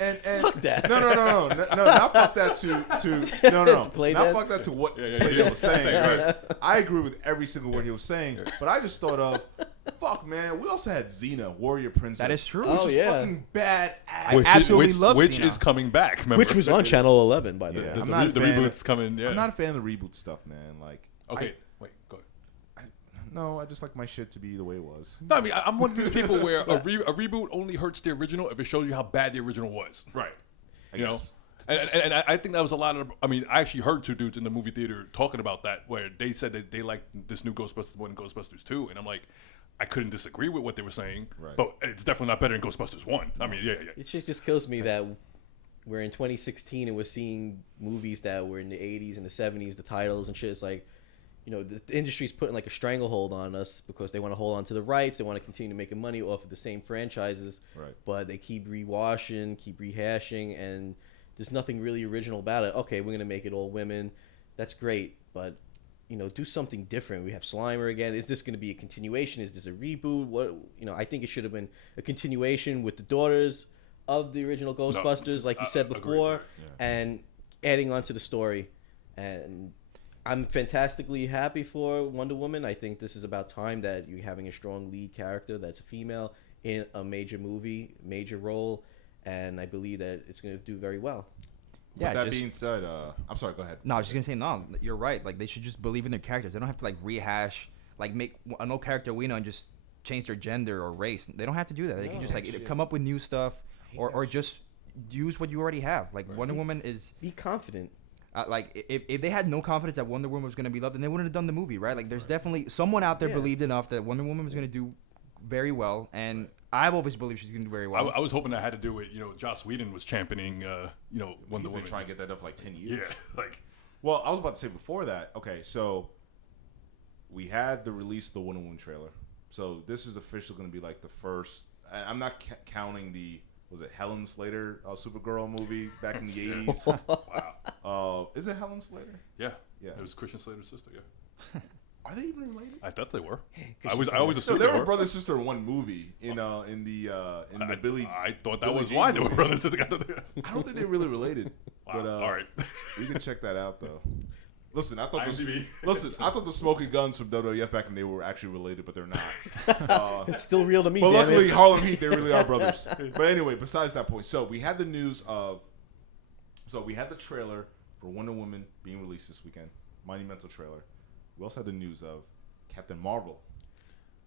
fuck that. No, not fuck that to no. Play not that? fuck that to what he was saying. Right? I agree with every single word he was saying, but I just thought of, fuck, man. We also had Xena, Warrior Princess. That is true. Which is fucking badass. I absolutely love which Xena. is coming back. Remember? Which was on Channel 11, by the way. The reboot's coming. Yeah. I'm not a fan of the reboot stuff, man. Like, okay, wait, go ahead. No, I just like my shit to be the way it was. No, I mean, I'm one of these people where a reboot only hurts the original if it shows you how bad the original was. Right. I guess. And I think that was a lot of. I mean, I actually heard two dudes in the movie theater talking about that, where they said that they liked this new Ghostbusters 1 and Ghostbusters 2, and I'm like, I couldn't disagree with what they were saying, but it's definitely not better than Ghostbusters 1. I mean, yeah. It just kills me that we're in 2016 and we're seeing movies that were in the 80s and the 70s, the titles and shit. It's like, the industry's putting like a stranglehold on us because they want to hold on to the rights. They want to continue making money off of the same franchises, but they keep rewashing, keep rehashing, and there's nothing really original about it. Okay, we're going to make it all women. That's great, but, do something different. We have Slimer again. Is this going to be a continuation? Is this a reboot? What I think it should have been a continuation with the daughters of the original Ghostbusters, like you said before, and adding on to the story. And I'm fantastically happy for Wonder Woman. I think this is about time that you're having a strong lead character that's a female in a major movie, major role, and I believe that it's going to do very well. Yeah, with that being said, I'm sorry, go ahead. No, I was just going to say, no, you're right. Like, they should just believe in their characters. They don't have to, like, rehash, like, make an old character we know and just change their gender or race. They don't have to do that. They can just, like, come up with new stuff or just use what you already have. Like, Wonder Woman is... Be confident. Like, if they had no confidence that Wonder Woman was going to be loved, then they wouldn't have done the movie, right? Like, there's definitely... Someone out there believed enough that Wonder Woman was going to do very well, and... I've always believed she's going to do very well. I was hoping that had to do with, Joss Whedon was championing, Wonder Woman. He's been trying to get that up for like 10 years. Yeah, like... Well, I was about to say before that, okay, so we had the release of the Wonder Woman trailer. So this is officially going to be like the first... I'm not counting the, was it Helen Slater Supergirl movie back in the 80s? Wow. Is it Helen Slater? Yeah. It was Christian Slater's sister, yeah. Are they even related? I thought they were. I always assumed they were brother sister in one movie in the Billy. I thought that Billy was Jean why they were movie. brother sister. I don't think they're really related. Wow. But all right, we can check that out though. Listen, I thought IMDb. I thought the Smoking Guns from WWF back in the day were actually related, but they're not. It's still real to me. But damn luckily, it. Harlem Heat, they really are brothers. But anyway, besides that point, so we had the news of, so we had the trailer for Wonder Woman being released this weekend, monumental trailer. We also had the news of Captain Marvel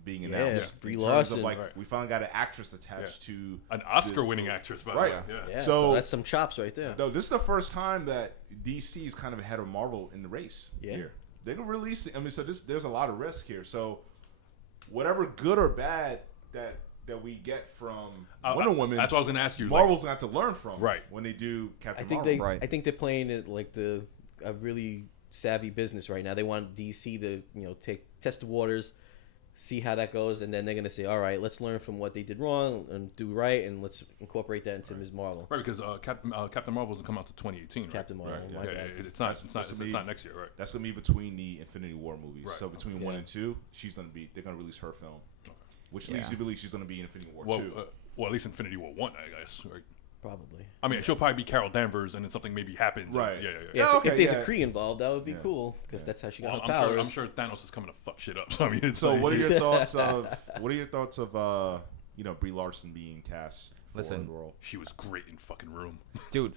being announced. Brie in terms Larson. of like, we finally got an actress attached to an Oscar-winning actress, by the right. way. Yeah, So that's some chops right there. No, this is the first time that DC is kind of ahead of Marvel in the race. Here, they're gonna release. I mean, so there's a lot of risk here. So whatever good or bad that we get from Wonder Woman, that's what I was gonna ask you. Marvel's gonna have to learn from Right. when they do Captain I think Marvel. I think they're playing it like a really savvy business right now. They want DC to test the waters, see how that goes, and then they're gonna say, all right, let's learn from what they did wrong and do right, and let's incorporate that into Ms. Marvel. Right, because Captain Marvel doesn't come out to 2018. Right? Captain Marvel. Right. It's not next year, right? That's gonna be between the Infinity War movies. Right. So between 1 and 2, they're gonna release her film, which leads you to believe she's gonna be in Infinity War 2. Well, at least Infinity War 1, I guess. Right? Probably. I mean, she'll probably be Carol Danvers, and then something maybe happens. Right. Yeah, if there's a Kree involved, that would be cool because that's how she got her powers. I'm sure Thanos is coming to fuck shit up. So I mean, what are your thoughts of Brie Larson being cast? Listen, the role? She was great in fucking Room, dude.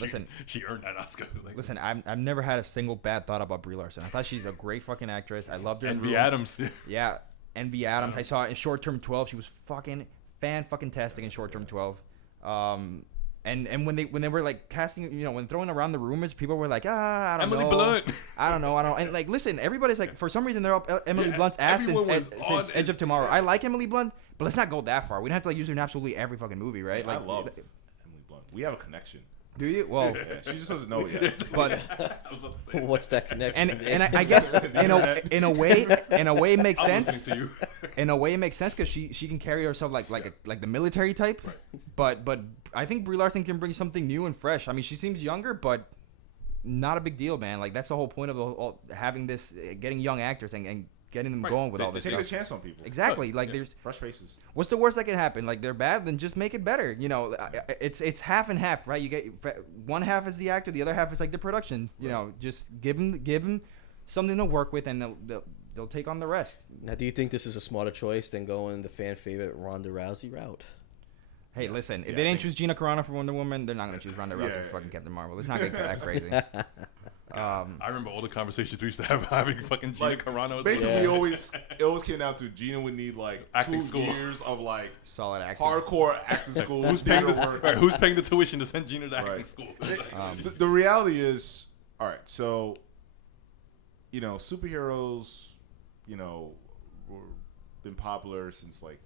Listen, she earned that Oscar. Listen, I've never had a single bad thought about Brie Larson. I thought she's a great fucking actress. I loved her. Envy Adams. Yeah, Envy Adams. I saw in Short Term 12. She was fucking tastic in Short Term 12. And when they were like casting, when throwing around the rumors, people were like, I don't know. Emily Blunt. I don't know. And like, listen, everybody's like, for some reason they're up Emily Blunt's ass since Edge of Tomorrow. I like Emily Blunt, but let's not go that far. We don't have to like use her in absolutely every fucking movie, right? Yeah, like, I love Emily Blunt. We have a connection. Do you? Well, she just doesn't know it yet. But what's that connection? And I guess in a way it makes sense. In a way, it makes sense because she can carry herself like the military type. Right. But I think Brie Larson can bring something new and fresh. I mean, she seems younger, but not a big deal, man. Like that's the whole point of having this, getting young actors and getting them going with all this taking stuff. a chance on people. Exactly. Like there's fresh faces. What's the worst that can happen? Like they're bad, then just make it better. It's half and half, right? You get one half is the actor, the other half is like the production. Just give them something to work with, and they'll take on the rest. Now, do you think this is a smarter choice than going the fan favorite Ronda Rousey route? Hey, listen, if they didn't choose Gina Carano for Wonder Woman, they're not going to choose Ronda Rousey for fucking Captain Marvel. It's not going to get that crazy. I remember all the conversations we used to have having fucking Gina Carano. Basically, it always came down to Gina would need like acting 2 years of like solid acting, hardcore acting school. Who's paying the tuition to send Gina to acting school? The reality is, all right. So, superheroes, been popular since like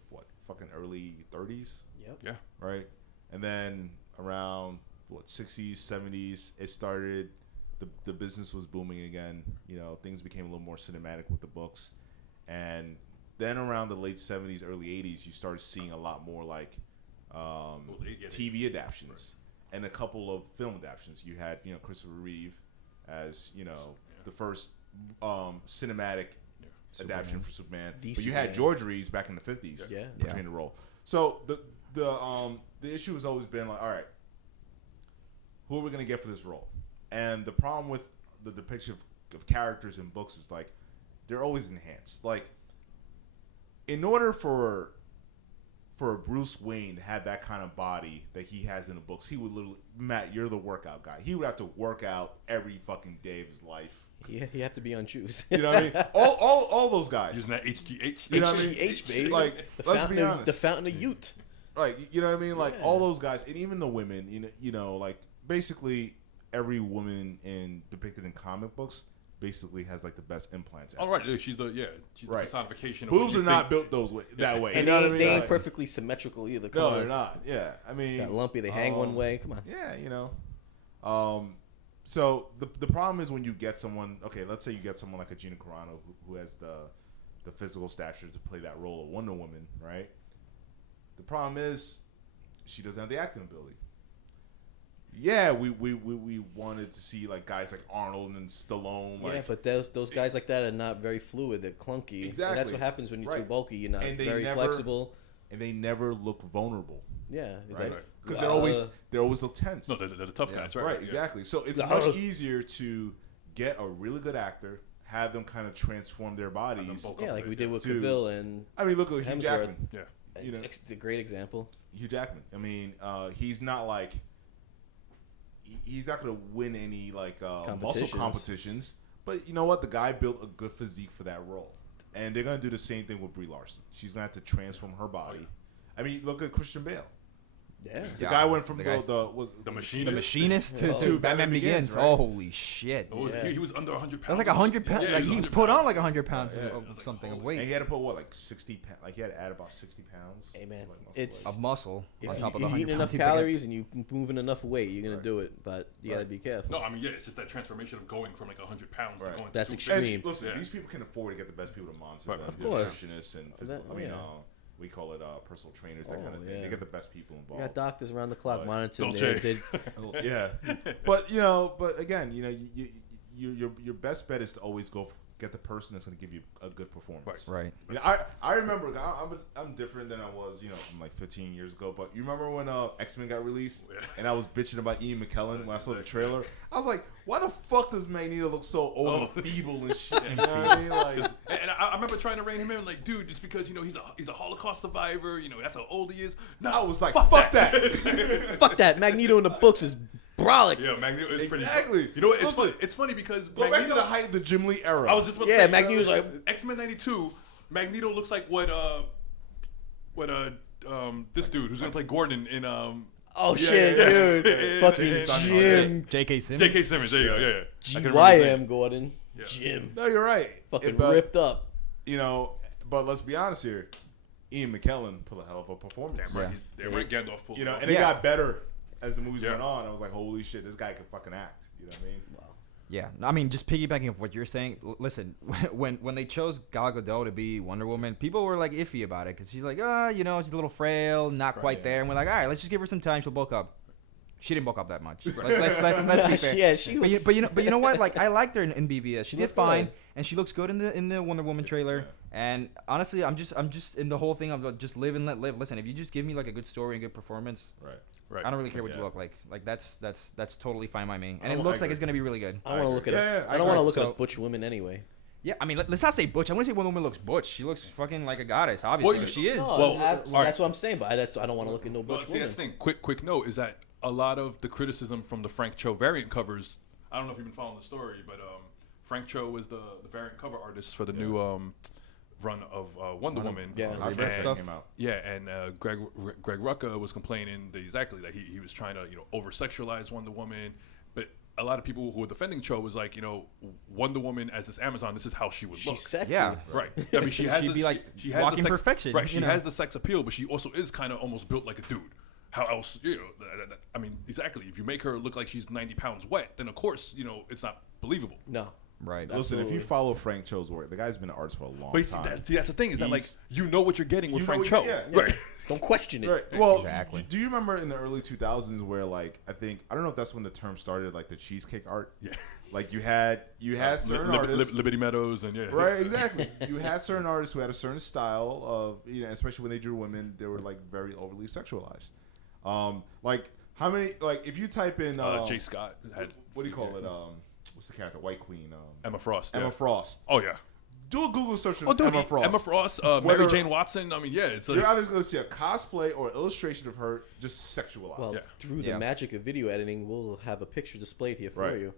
fucking early 30s. Yep. Yeah. Right, and then around 60s, 70s, it started. The business was booming again. Things became a little more cinematic with the books, and then around the late 70s, early 80s, you started seeing a lot more like TV adaptions and a couple of film adaptions. You had Christopher Reeve as the first cinematic adaptation for Superman. The but you had Superman. George Reeves back in the 50s portraying the role. So the issue has always been like, all right, who are we going to get for this role? And the problem with the depiction of characters in books is like they're always enhanced. Like in order for Bruce Wayne to have that kind of body that he has in the books, he would literally, Matt, you're the workout guy. He would have to work out every fucking day of his life. Yeah, you have to be on juice. You know what I mean? All those guys. Using that HGH. You know what I mean? HGH, baby. Like, let's be honest. The fountain of youth. Right. You know what I mean? Like all those guys, and even the women. You know, like basically every woman depicted in comic books basically has like the best implants. All right, she's the personification. Boobs are not built that way. And you know what I mean? they ain't perfectly symmetrical either. Come No, on. they're not. Yeah, I mean, Got lumpy. They hang one way. Come on. Yeah, you know. So the problem is when you get someone. Okay, let's say you get someone like a Gina Carano who has the physical stature to play that role of Wonder Woman, right? The problem is she doesn't have the acting ability. Yeah, we wanted to see like guys like Arnold and Stallone. Like, yeah, but those guys like that are not very fluid. They're clunky. Exactly. And that's what happens when you're too bulky. You're not very never, flexible. And they never look vulnerable. Yeah, it's right? like Because they're always so tense. No, they're the tough guys, right? Right, exactly. So it's much easier to get a really good actor, have them kind of transform their bodies. Yeah, like we did with Cavill and I mean, look at Hugh Hemsworth. Jackman. Yeah. You know, the great example. Hugh Jackman. I mean, he's not like he's not going to win any like muscle competitions. But you know what? The guy built a good physique for that role, and they're going to do the same thing with Brie Larson. She's going to have to transform her body. I mean, look at Christian Bale. Yeah, the guy went from the machinist to Batman Begins. Right? Oh, holy shit! He was under 100 pounds. That was like 100 pounds. Yeah, like he put on like 100 pounds of like, something of weight. And he had to put what, like 60 pounds? Like he had to add about 60 pounds. Hey man, like it's of muscle on top of the if 100 you eating enough pounds calories and you moving enough weight, you're gonna do it. But you gotta be careful. No, I mean, it's just that transformation of going from like 100 pounds to going. That's to extreme. And listen, these people can afford to get the best people to monitor them. Of course. Nutritionists and physical. I mean, we call it personal trainers, that kind of thing. They get the best people involved. You got doctors around the clock monitoring. Yeah, but again, your best bet is to always get the person that's going to give you a good performance. Right. You know, I remember I'm different than I was from like 15 years ago. But you remember when X-Men got released and I was bitching about Ian McKellen when I saw the trailer? I was like, why the fuck does Magneto look so old and feeble and shit? You know what I mean? Like, and I remember trying to rein him in, like, dude, it's because he's a Holocaust survivor. That's how old he is. No, I was like, fuck that. Fuck that. Magneto in the books is brolic. Yeah, Magneto is exactly. Pretty. You know what? It's funny because go back to the height of the Jim Lee era. I was just about to say, Magneto's like X-Men '92. Magneto looks like what this dude who's gonna play Gordon in dude. Fucking Jim. J.K. Simmons. J.K. Simmons. There you go. Yeah. G.Y.M. Gordon. Yeah. Jim. No, you're right. Fucking ripped up. But let's be honest here. Ian McKellen put a hell of a performance. Damn right. Gandalf pulled. And it got better as the movies went on. I was like, holy shit, this guy can fucking act. You know what I mean? Wow. Yeah, I mean, just piggybacking off what you're saying. Listen, when they chose Gal Gadot to be Wonder Woman, people were like iffy about it because she's like, she's a little frail, not quite there, and we're like, all right, let's just give her some time. She'll bulk up. She didn't bulk up that much. Let's be fair. Yeah, she was. But you know what? Like, I liked her in BVS. She did fine, and she looks good in the Wonder Woman trailer. Yeah. And honestly, I'm just in the whole thing of just live and let live. Listen, if you just give me like a good story and good performance, right. I don't really care what you look like. Like that's totally fine by me. And it looks like it's gonna be really good. I don't want to look at I don't want to look at butch women anyway. Yeah, I mean, let's not say butch. I want to say Wonder Woman looks butch. She looks fucking like a goddess, obviously. Well, she is. No, that's what I'm saying. But I don't want to look at no butch women. That's the thing. Quick note is that a lot of the criticism from the Frank Cho variant covers. I don't know if you've been following the story, but Frank Cho was the variant cover artist for the new run of Wonder Woman. Yeah, and Greg Rucka was complaining that he was trying to over sexualize Wonder Woman, but a lot of people who were defending Cho was like, Wonder Woman as this Amazon, this is how she would look. She's sexy. Yeah, right. I mean, she has she has walking perfection. Right, she has the sex appeal, but she also is kind of almost built like a dude. How else, I mean, exactly. If you make her look like she's 90 pounds wet, then of course, it's not believable. No. Right. Listen, if you follow Frank Cho's work, the guy's been an artist for a long time. That's the thing. Is that like what you're getting with Frank Cho? Yeah. Right. Don't question it. Right. Well, exactly. Do you remember in the early 2000s where I don't know if that's when the term started, like the cheesecake art? Yeah. Like you had certain artists, Liberty Meadows, and right, exactly. You had certain artists who had a certain style of, especially when they drew women, they were like very overly sexualized. Like how many, like if you type in Jay Scott had, what do you call it? What's the character? White Queen. Emma Frost. Emma Frost. Oh yeah. Do a Google search of Emma Frost. Emma Frost, Mary Jane Watson. I mean, yeah, it's you're either going to see a cosplay or illustration of her just sexualized. Well, through the magic of video editing, we'll have a picture displayed here for you.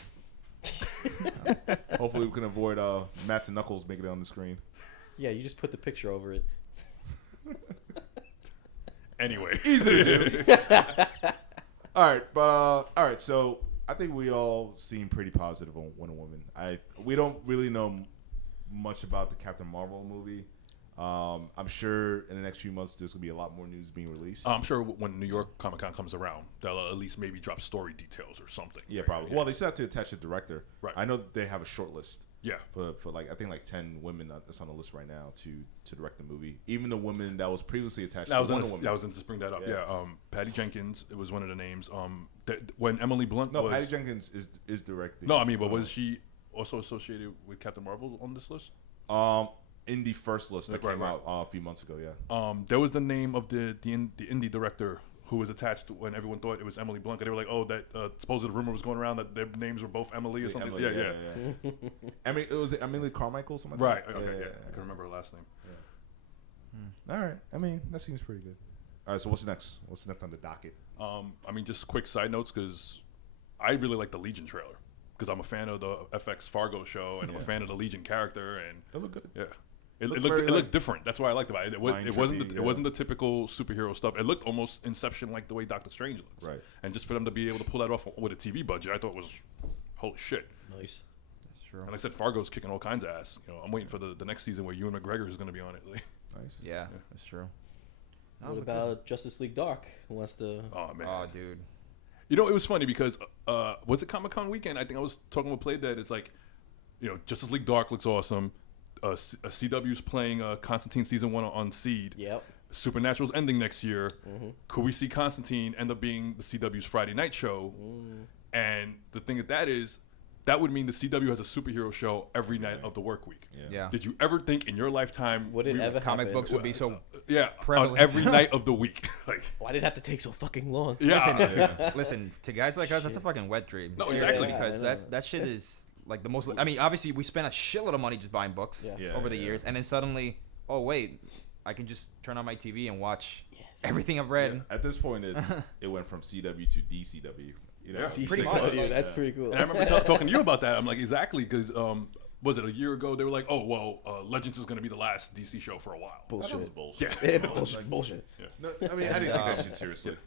Hopefully, we can avoid Mats and Knuckles making it on the screen. Yeah, you just put the picture over it. Anyway, easy to do. All right. So I think we all seem pretty positive on Wonder Woman. We don't really know much about the Captain Marvel movie. I'm sure in the next few months there's gonna be a lot more news being released. I'm sure when New York Comic Con comes around, they'll at least maybe drop story details or something. Yeah, probably. Yeah. Well, they still have to attach a director. Right. I know that they have a short list. Yeah. For like I think like 10 women that's on the list right now to direct the movie. Even the woman that was previously attached to Wonder Woman. I was going to just bring that up. Yeah. Patty Jenkins. It was one of the names. When Emily Blunt. No, Patty Jenkins is directing. No, I mean, but was she also associated with Captain Marvel on this list? In the first list that came out a few months ago, there was the name of the indie director who was attached when everyone thought it was Emily Blunt. They were like, oh, that supposed rumor was going around that their names were both Emily or something. Emily, yeah. I mean, it was Emily Carmichael, something like that? Right. Okay. Yeah. I can remember her last name. Yeah. All right. I mean, that seems pretty good. All right. So what's next? What's next on the docket? I mean, just quick side notes because I really like the Legion trailer because I'm a fan of the FX Fargo show and I'm a fan of the Legion character and they look good. Yeah. It looked different. That's why I liked about it. It wasn't the typical superhero stuff. It looked almost Inception like the way Doctor Strange looks. Right. And just for them to be able to pull that off with a TV budget, I thought was holy shit. Nice. That's true. And like I said, Fargo's kicking all kinds of ass. I'm waiting for the next season where Ewan McGregor is going to be on it. Nice. Yeah, that's true. What about Justice League Dark? Who wants to? Oh man. Oh dude. It was funny because was it Comic-Con weekend? I think I was talking with Playdead. It's like, Justice League Dark looks awesome. CW's playing Constantine season 1 on Seed. Yep. Supernatural's ending next year. Mm-hmm. Could we see Constantine end up being the CW's Friday night show? And the thing that would mean the CW has a superhero show every night of the work week. Yeah. Did you ever think in your lifetime would it ever comic books would be so prevalent on every night of the week? Like, why did it have to take so fucking long? Yeah. Listen, to guys like us, that's a fucking wet dream. No, exactly. Because that shit is like the most. I mean, obviously we spent a shitload of money just buying books over the years, and then suddenly, oh wait, I can just turn on my TV and watch everything I've read. Yeah. At this point, it went from CW to DCW. DCW, that's pretty cool. And I remember talking to you about that. I'm like, exactly, because was it a year ago? They were like, oh well, Legends is going to be the last DC show for a while. Bullshit. That was bullshit. Yeah, bullshit. Yeah. No, I mean, I didn't take that shit seriously.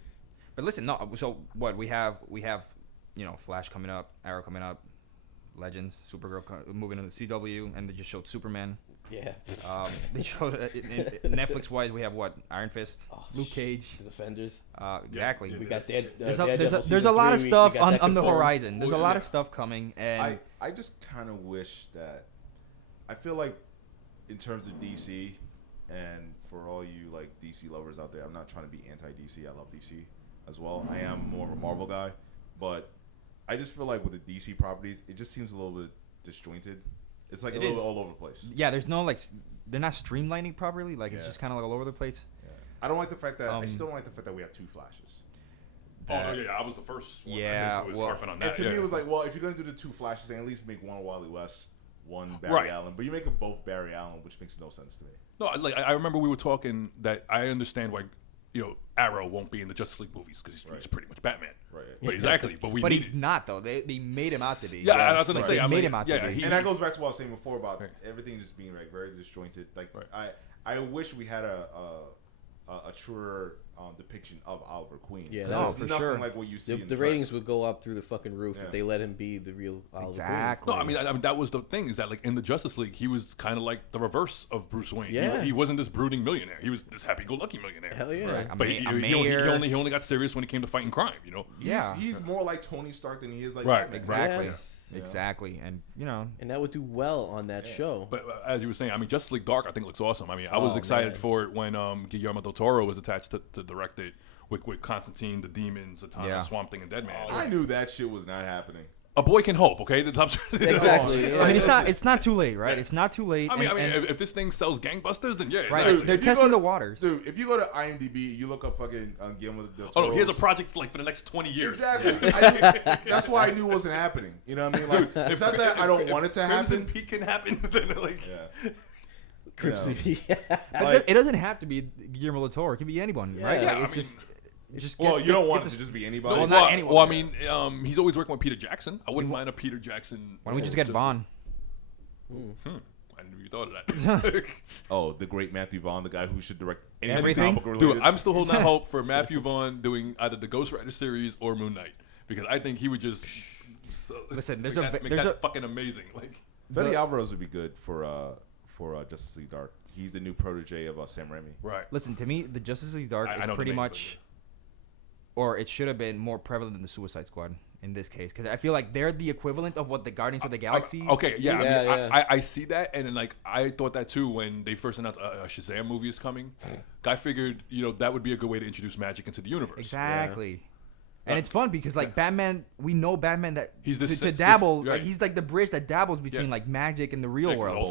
But listen, no. So what we have, Flash coming up, Arrow coming up, Legends, Supergirl moving into the CW, and they just showed Superman. Yeah. They showed Netflix wise. We have Iron Fist, Luke Cage, The Defenders. Exactly. We got Dead. There's a lot of stuff on the horizon. There's a lot of stuff coming, and I just kind of wish that. I feel like, in terms of DC, and for all you like DC lovers out there, I'm not trying to be anti-DC. I love DC as well. I am more of a Marvel guy, but I just feel like with the DC properties, it just seems a little bit disjointed. It's like a little bit all over the place. Yeah, there's no they're not streamlining properly. It's just kind of all over the place. Yeah. I don't like the fact that I still don't like the fact that we have 2 Flashes. I was the first one. Yeah, harping on that. And to me, it was like, well, if you're gonna do the 2 Flashes, then at least make one Wally West, one Barry Allen. But you make them both Barry Allen, which makes no sense to me. No, I remember we were talking that I understand why. Arrow won't be in the Justice League movies because he's pretty much Batman. Right. But exactly. But he's not though. They made him out to be. Yeah, I was gonna say. They made him out to be. And that goes back to what I was saying before about everything just being very disjointed. I wish we had a truer depiction of Oliver Queen. Yeah, that's nothing sure. like what you see. The ratings would go up through the fucking roof if they let him be the real Oliver Queen. No, I mean that was the thing is that in the Justice League he was kind of like the reverse of Bruce Wayne. Yeah. He wasn't this brooding millionaire. He was this happy-go-lucky millionaire. Hell yeah. Right. But he only got serious when it came to fighting crime. He's more like Tony Stark than he is like Batman. Exactly. Yes. Exactly, and and that would do well on that show. But as you were saying, I mean, Justice League Dark, I think looks awesome. I mean, I was excited for it when Guillermo del Toro was attached to direct it with Constantine, the Demons, Zatanna, Swamp Thing, and Deadman. I knew that shit was not happening. a boy can hope, okay? Exactly. I mean, it's not too late, right? It's not too late. I mean, if this thing sells gangbusters, then yeah. Right. Exactly. They're testing the waters. Dude, if you go to IMDb, you look up fucking Guillermo del Toro's. Oh no, he has a project like for the next 20 years. Exactly. That's why I knew it wasn't happening. You know what I mean? Like, it's not that I don't want it to happen. Crimson Peak can happen, then like. Yeah. Crimson Peak. It doesn't have to be Guillermo del Toro. It can be anyone, right? Yeah, Like, it's just. Well, you don't want it to just be anybody. Well, not anyone. Well, I mean, he's always working with Peter Jackson. I wouldn't mind a Peter Jackson. Why don't we just get Vaughn? I never even thought of that. Oh, the great Matthew Vaughn, the guy who should direct Everything? comic related. Dude, I'm still holding out hope for Matthew Vaughn doing either the Ghost Rider series or Moon Knight because I think he would just Listen, make that fucking amazing. Like Fede Alvarez would be good for Justice League Dark. He's the new protege of Sam Raimi. right. Listen, to me, the Justice League Dark I is know the pretty name, much, or it should have been more prevalent than the Suicide Squad in this case, because I feel like they're the equivalent of what the Guardians of the Galaxy. Okay, yeah, Yeah, I mean, yeah. I see that, and then like I thought that too when they first announced a Shazam movie is coming. I figured that would be a good way to introduce magic into the universe. Exactly. And it's fun because like Batman, we know Batman that He's this- to this- dabble, right. like he's like the bridge that dabbles between Yeah. like magic and the real Like, world. all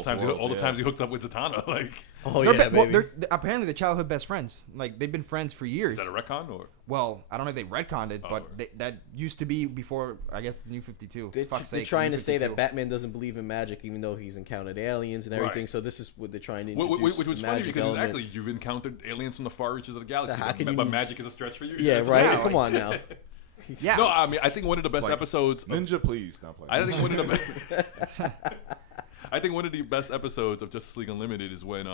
the times he hooked up with Zatanna, like Oh They're yeah, well, baby. they're apparently the childhood best friends. Like they've been friends for years. is that a retcon or? Well, I don't know if they retconned it, but right. that used to be before, I guess, the New 52. They're Fuck's they're sake, trying New to say that 52. Batman doesn't believe in magic, even though he's encountered aliens and everything. Right. So this is what they're trying to introduce. Which was the funny magic because element. exactly you've encountered aliens from the far reaches of the galaxy, How can but, you- but magic is a stretch for you. Yeah, That's right. Yeah, Come on now. Yeah. No, I mean I think one of the best like, episodes. Ninja, please, not play. I think one of the. I think one of the best episodes of Justice League Unlimited is when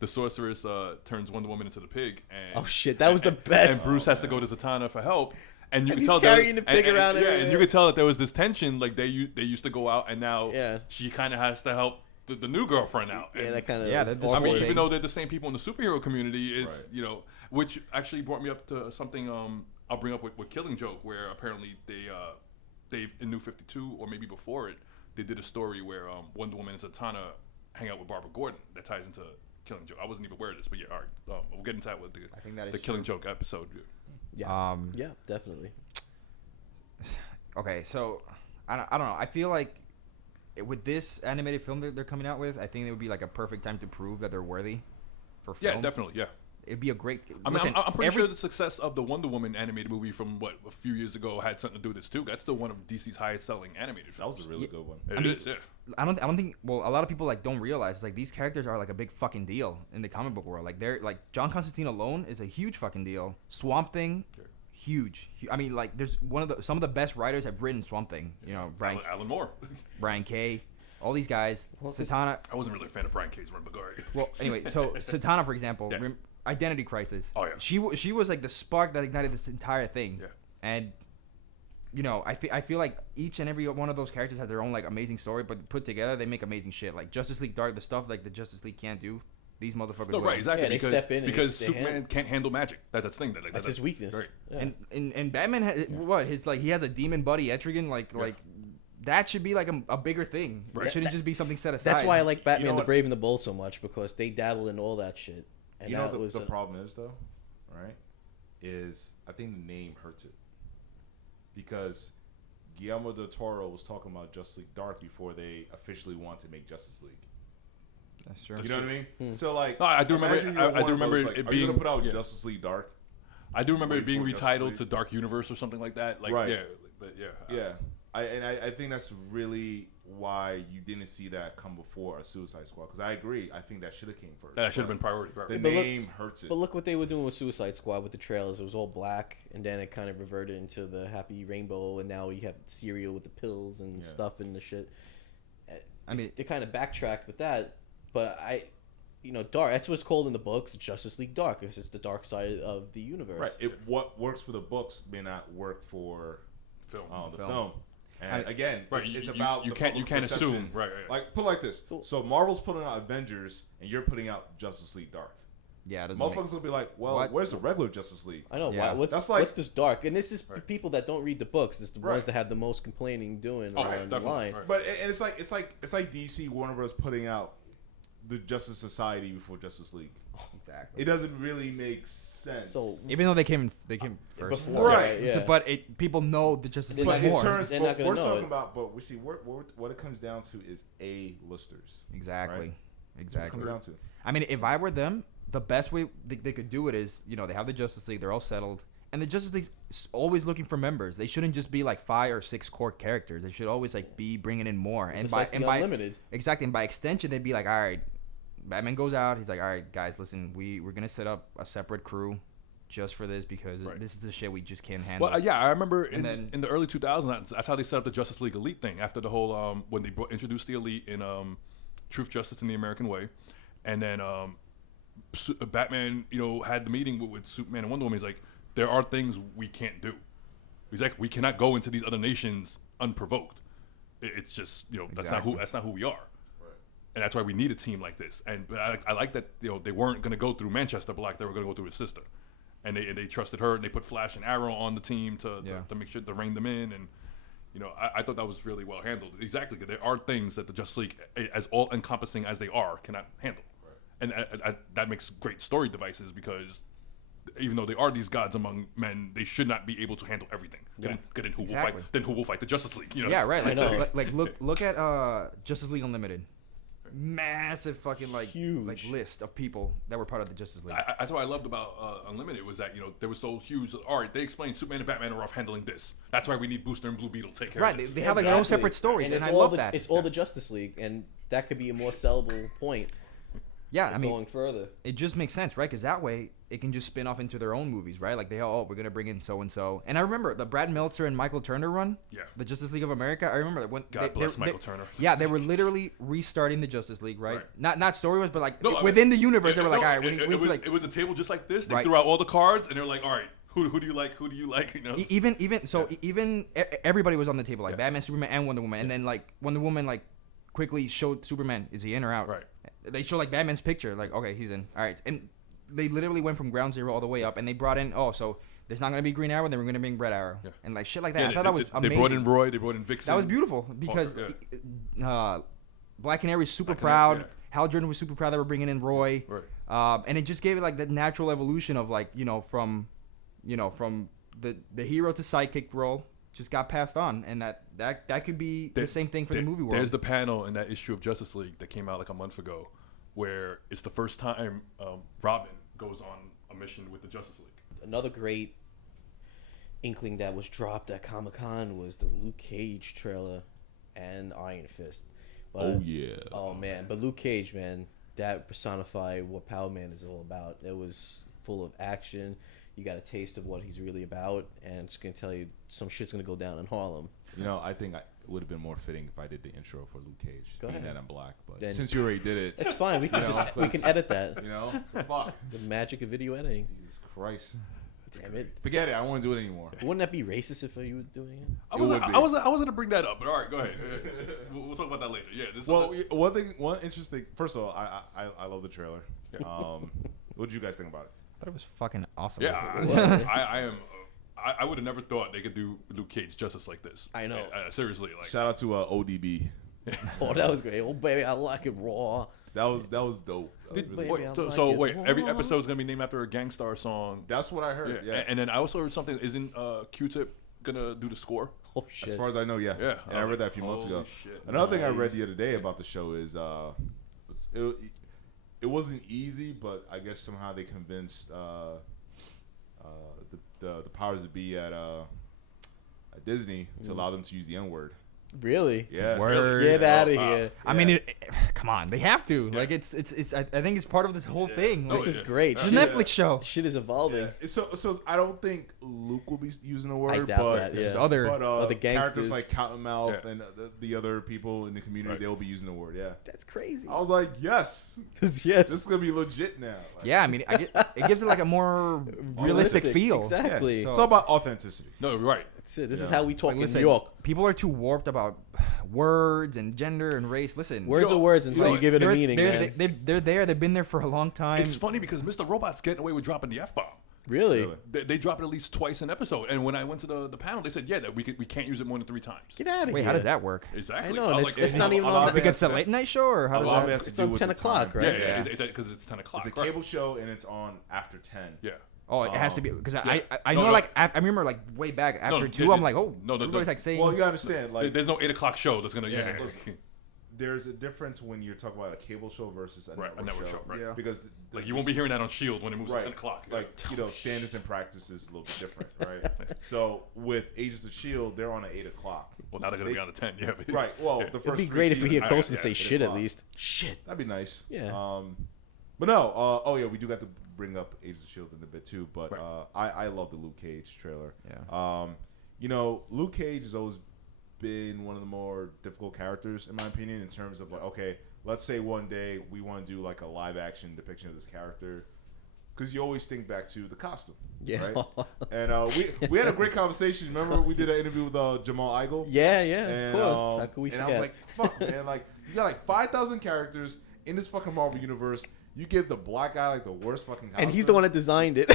the sorceress turns Wonder Woman into the pig. And, Oh shit, that was the best. And Bruce has to go to Zatanna for help. And you And can he's tell carrying the pig around yeah, and everywhere. you could tell that there was this tension. Like they used to go out, and now Yeah. she kind of has to help the new girlfriend out. Yeah, And- that kind of. Yeah, was that- I awkward. mean, even though they're the same people in the superhero community, it's Right. which actually brought me up to something I'll bring up with Killing Joke, where apparently they in New 52 or maybe before it, they did a story where Wonder Woman and Zatanna hang out with Barbara Gordon that ties into Killing Joke. I wasn't even aware of this, but yeah, all right, we'll get into that with I think that is the Killing Joke episode. Yeah. Yeah, definitely. Okay, so I don't know. I feel like with this animated film that they're coming out with, I think it would be like a perfect time to prove that they're worthy for film. Yeah, definitely, yeah. It'd be a great. I mean, listen, I'm pretty sure the success of the Wonder Woman animated movie from a few years ago had something to do with this too. That's still one of DC's highest selling animated That films. was a really good one. It is, yeah. I don't think. Well, a lot of people like don't realize like these characters are like a big fucking deal in the comic book world. Like they're like John Constantine alone is a huge fucking deal. Swamp Thing, huge. I mean, like there's some of the best writers have written Swamp Thing. You know, Alan Moore. Brian K. All these guys. Well, Satana. I wasn't really a fan of Brian K's Run Bagari. Well, anyway, so Satana, for example, Yeah. Identity Crisis. Oh, yeah. She was like the spark that ignited this entire thing. Yeah. And I feel like each and every one of those characters has their own like amazing story, but put together they make amazing shit. Like Justice League Dark, the stuff like the Justice League can't do, these motherfuckers. No, will. right, exactly. Yeah, they because step in and because they Superman handle- can't handle magic. That's the thing. That's his weakness. Right. Yeah. And Batman has what his like he has a demon buddy Etrigan like that should be like a bigger thing. Right. It shouldn't just be something set aside. That's why I like Batman, know the what? Brave and the Bold so much because they dabble in all that shit. And You know that what was the problem is though, right? Is I think the name hurts it because Guillermo del Toro was talking about Justice League Dark before they officially wanted to make Justice League. That's true. You know what I mean? So like, No, I do remember imagine it- you're I do Warner remember Bros, it like, are being- you gonna put out yeah. Justice League Dark? I do remember it Wait being for Justice retitled League. to Dark Universe or something like that. Like, Right. yeah, but yeah. Yeah, I think that's really why you didn't see that come before a Suicide Squad. Because I agree, I think that should have came first. That should have but been priority. Right. The But look- name hurts it. But look what they were doing with Suicide Squad with the trailers. It was all black, and then it kind of reverted into the happy rainbow, and now you have cereal with the pills and Yeah. stuff and the shit. I mean- they kind of backtracked with that, but Dark. That's what's called in the books, Justice League Dark, because it's the dark side of the universe. Right. What works for the books may not work for Film. the Film. film. And again, Right, it's you about you the can't public assume. perception. Right. Like put it like this. So Marvel's putting out Avengers, and you're putting out Justice League Dark. Yeah, it doesn't make- Motherfuckers will be like, well, What? where's the regular Justice League? I know. Yeah. What's this dark? And this is people that don't read the books. It's the Right. ones that have the most complaining doing Oh, online. definitely. Right. But and it's like DC Warner Bros. Putting out the Justice Society before Justice League. Exactly. It doesn't really make sense. So even though they came first, before, right? Yeah. So, but people know the Justice League But more. in terms, They're not gonna we're know talking it. about, but we see what it comes down to is A-listers. Exactly. Right? That's what it comes down to. I mean, if I were them, the best way they could do it is, they have the Justice League, they're all settled, and the Justice League's always looking for members. They shouldn't just be like 5 or 6 core characters. They should always like be bringing in more. And by Unlimited. exactly, and by extension, they'd be like, all right, Batman goes out. He's like, all right, guys, listen, we're gonna set up a separate crew just for this because this is the shit we just can't handle. Well, yeah, I remember in the early 2000s, that's how they set up the Justice League Elite thing after the whole when they introduced the Elite in Truth, Justice, and the American Way, and then Batman, had the meeting with Superman and Wonder Woman. He's like, there are things we can't do. He's like, we cannot go into these other nations unprovoked. It's just that's not who we are. And that's why we need a team like this. And I like that they weren't going to go through Manchester Black; they were going to go through his sister, and they trusted her. And they put Flash and Arrow on the team to make sure to rein them in. And I thought that was really well handled. Exactly, there are things that the Justice League, as all encompassing as they are, cannot handle. Right. And that makes great story devices because even though they are these gods among men, they should not be able to handle everything. Yeah. Then who will fight the Justice League? Yeah, right. I know. Like look at Justice League Unlimited. Massive fucking huge list of people that were part of the Justice League. That's what I loved about Unlimited was that they were so huge. All right, they explained Superman and Batman are off handling this. That's why we need Booster and Blue Beetle to take care of this. They have their own separate stories, and I love that. It's all the Justice League, and that could be a more sellable point. Yeah, I mean, going further, it just makes sense, right? Because that way it can just spin off into their own movies, right? Like we're gonna bring in so and so. And I remember the Brad Meltzer and Michael Turner run, the Justice League of America. I remember that when God bless Michael Turner. Yeah, they were literally restarting the Justice League, right? Not story wise, but within the universe, they were like, all right, it was a table just like this. They threw out all the cards, and they're like, all right. Who do you like? Who do you like? Even everybody was on the table, like Batman, Superman, and Wonder Woman. And then Wonder Woman quickly showed Superman, is he in or out? Right. They show Batman's picture, okay, he's in. All right, and they literally went from ground zero all the way up, and they brought in so there's not gonna be Green Arrow, then we're gonna bring Red Arrow, and shit like that. I thought that was amazing. They brought in Roy, they brought in Vixen. That was beautiful because Black Canary's super proud. Yeah. Hal Jordan was super proud that we're bringing in Roy, right. And it just gave it the natural evolution of from the hero to sidekick role. Just got passed on, and that could be the same thing for the movie world. There's the panel in that issue of Justice League that came out a month ago, where it's the first time Robin goes on a mission with the Justice League. Another great inkling that was dropped at Comic-Con was the Luke Cage trailer and Iron Fist. But, oh man, but Luke Cage, man, that personified what Power Man is all about. It was full of action. You got a taste of what he's really about, and it's going to tell you some shit's going to go down in Harlem. I think it would have been more fitting if I did the intro for Luke Cage. Go ahead. Being that I'm black, but Then, since you already did it, it's fine. We can we can edit that. Fuck. The magic of video editing. Jesus Christ. Damn it. Forget it. I don't want to do it anymore. Wouldn't that be racist if you were doing it? I was going to bring that up, but all right, go ahead. We'll talk about that later. Yeah. One interesting. First of all, I love the trailer. What did you guys think about it? I thought it was fucking awesome. Yeah, I am. I would have never thought they could do Luke Cage justice like this. I know. Seriously, shout out to ODB. Oh, that was great. Oh baby, I like it raw. That was dope. Wait, every episode is gonna be named after a Gangstar song. That's what I heard. Yeah. And then I also heard something. Isn't Q-Tip gonna do the score? Oh shit. As far as I know, yeah. Yeah. And I read that a few months ago. Shit. Another thing I read the other day about the show is it wasn't easy, but I guess somehow they convinced the powers that be at Disney to allow them to use the N-word. Really? Yeah. Word. Get out of here. I mean, come on, they have to. Yeah. I think it's part of this whole thing. This is great. It's a Netflix show. Shit is evolving. Yeah. So I don't think Luke will be using the word. I doubt but that. Yeah. Other gangsters characters like Cottonmouth and the other people in the community, they'll be using the word. Yeah. That's crazy. I was like, yes. Yes. This is gonna be legit now. Yeah, I mean, it gives it a more realistic feel. Exactly. Yeah. It's all about authenticity. No, right. That's it. This is how we talk in New Listen, York. People are too warped about words and gender and race. Listen, words are words until you give it a meaning, man. They're there. They've been there for a long time. It's funny because Mr. Robot's getting away with dropping the F-bomb. Really? They drop it at least twice an episode. And when I went to the panel, they said, that we can't use it more than 3 times. Get out of here. Wait, how does that work? Exactly. I know. It's not even on. on. Like it's a late night show, or how does that? It's on 10 o'clock, right? Yeah, because it's 10 o'clock. It's a cable show, and it's on after 10. Yeah. Oh, it has to be because I know like I remember like way back after 2, I'm like, oh, everybody's like saying. Well, you understand, like there's no 8 o'clock show that's gonna. Yeah. There's a difference when you're talking about a cable show versus a network show. Right. Yeah. Because like you won't be hearing that on Shield when it moves to 10 o'clock. Like standards and practices a little bit different, right? So with Agents of Shield, they're on at 8 o'clock. Well, now they're gonna be on the 10. Yeah. Right. Well, the first. It'd be great if we hear Coast and say 8 shit o'clock. at least. Shit. That'd be nice. Yeah. But no. Oh yeah, we do got to bring up Agents of Shield in a bit too. But I love the Luke Cage trailer. Yeah. Luke Cage has always been one of the more difficult characters in my opinion in terms of like, okay, let's say one day we want to do like a live action depiction of this character, because you always think back to the costume, right? And we had a great conversation. Remember we did an interview with Jamal Igle? Yeah, and, of course. How could we and forget? I was like, fuck, man, like you got like 5,000 characters in this fucking Marvel universe. You give the black guy like the worst fucking costume. And he's the one that designed it.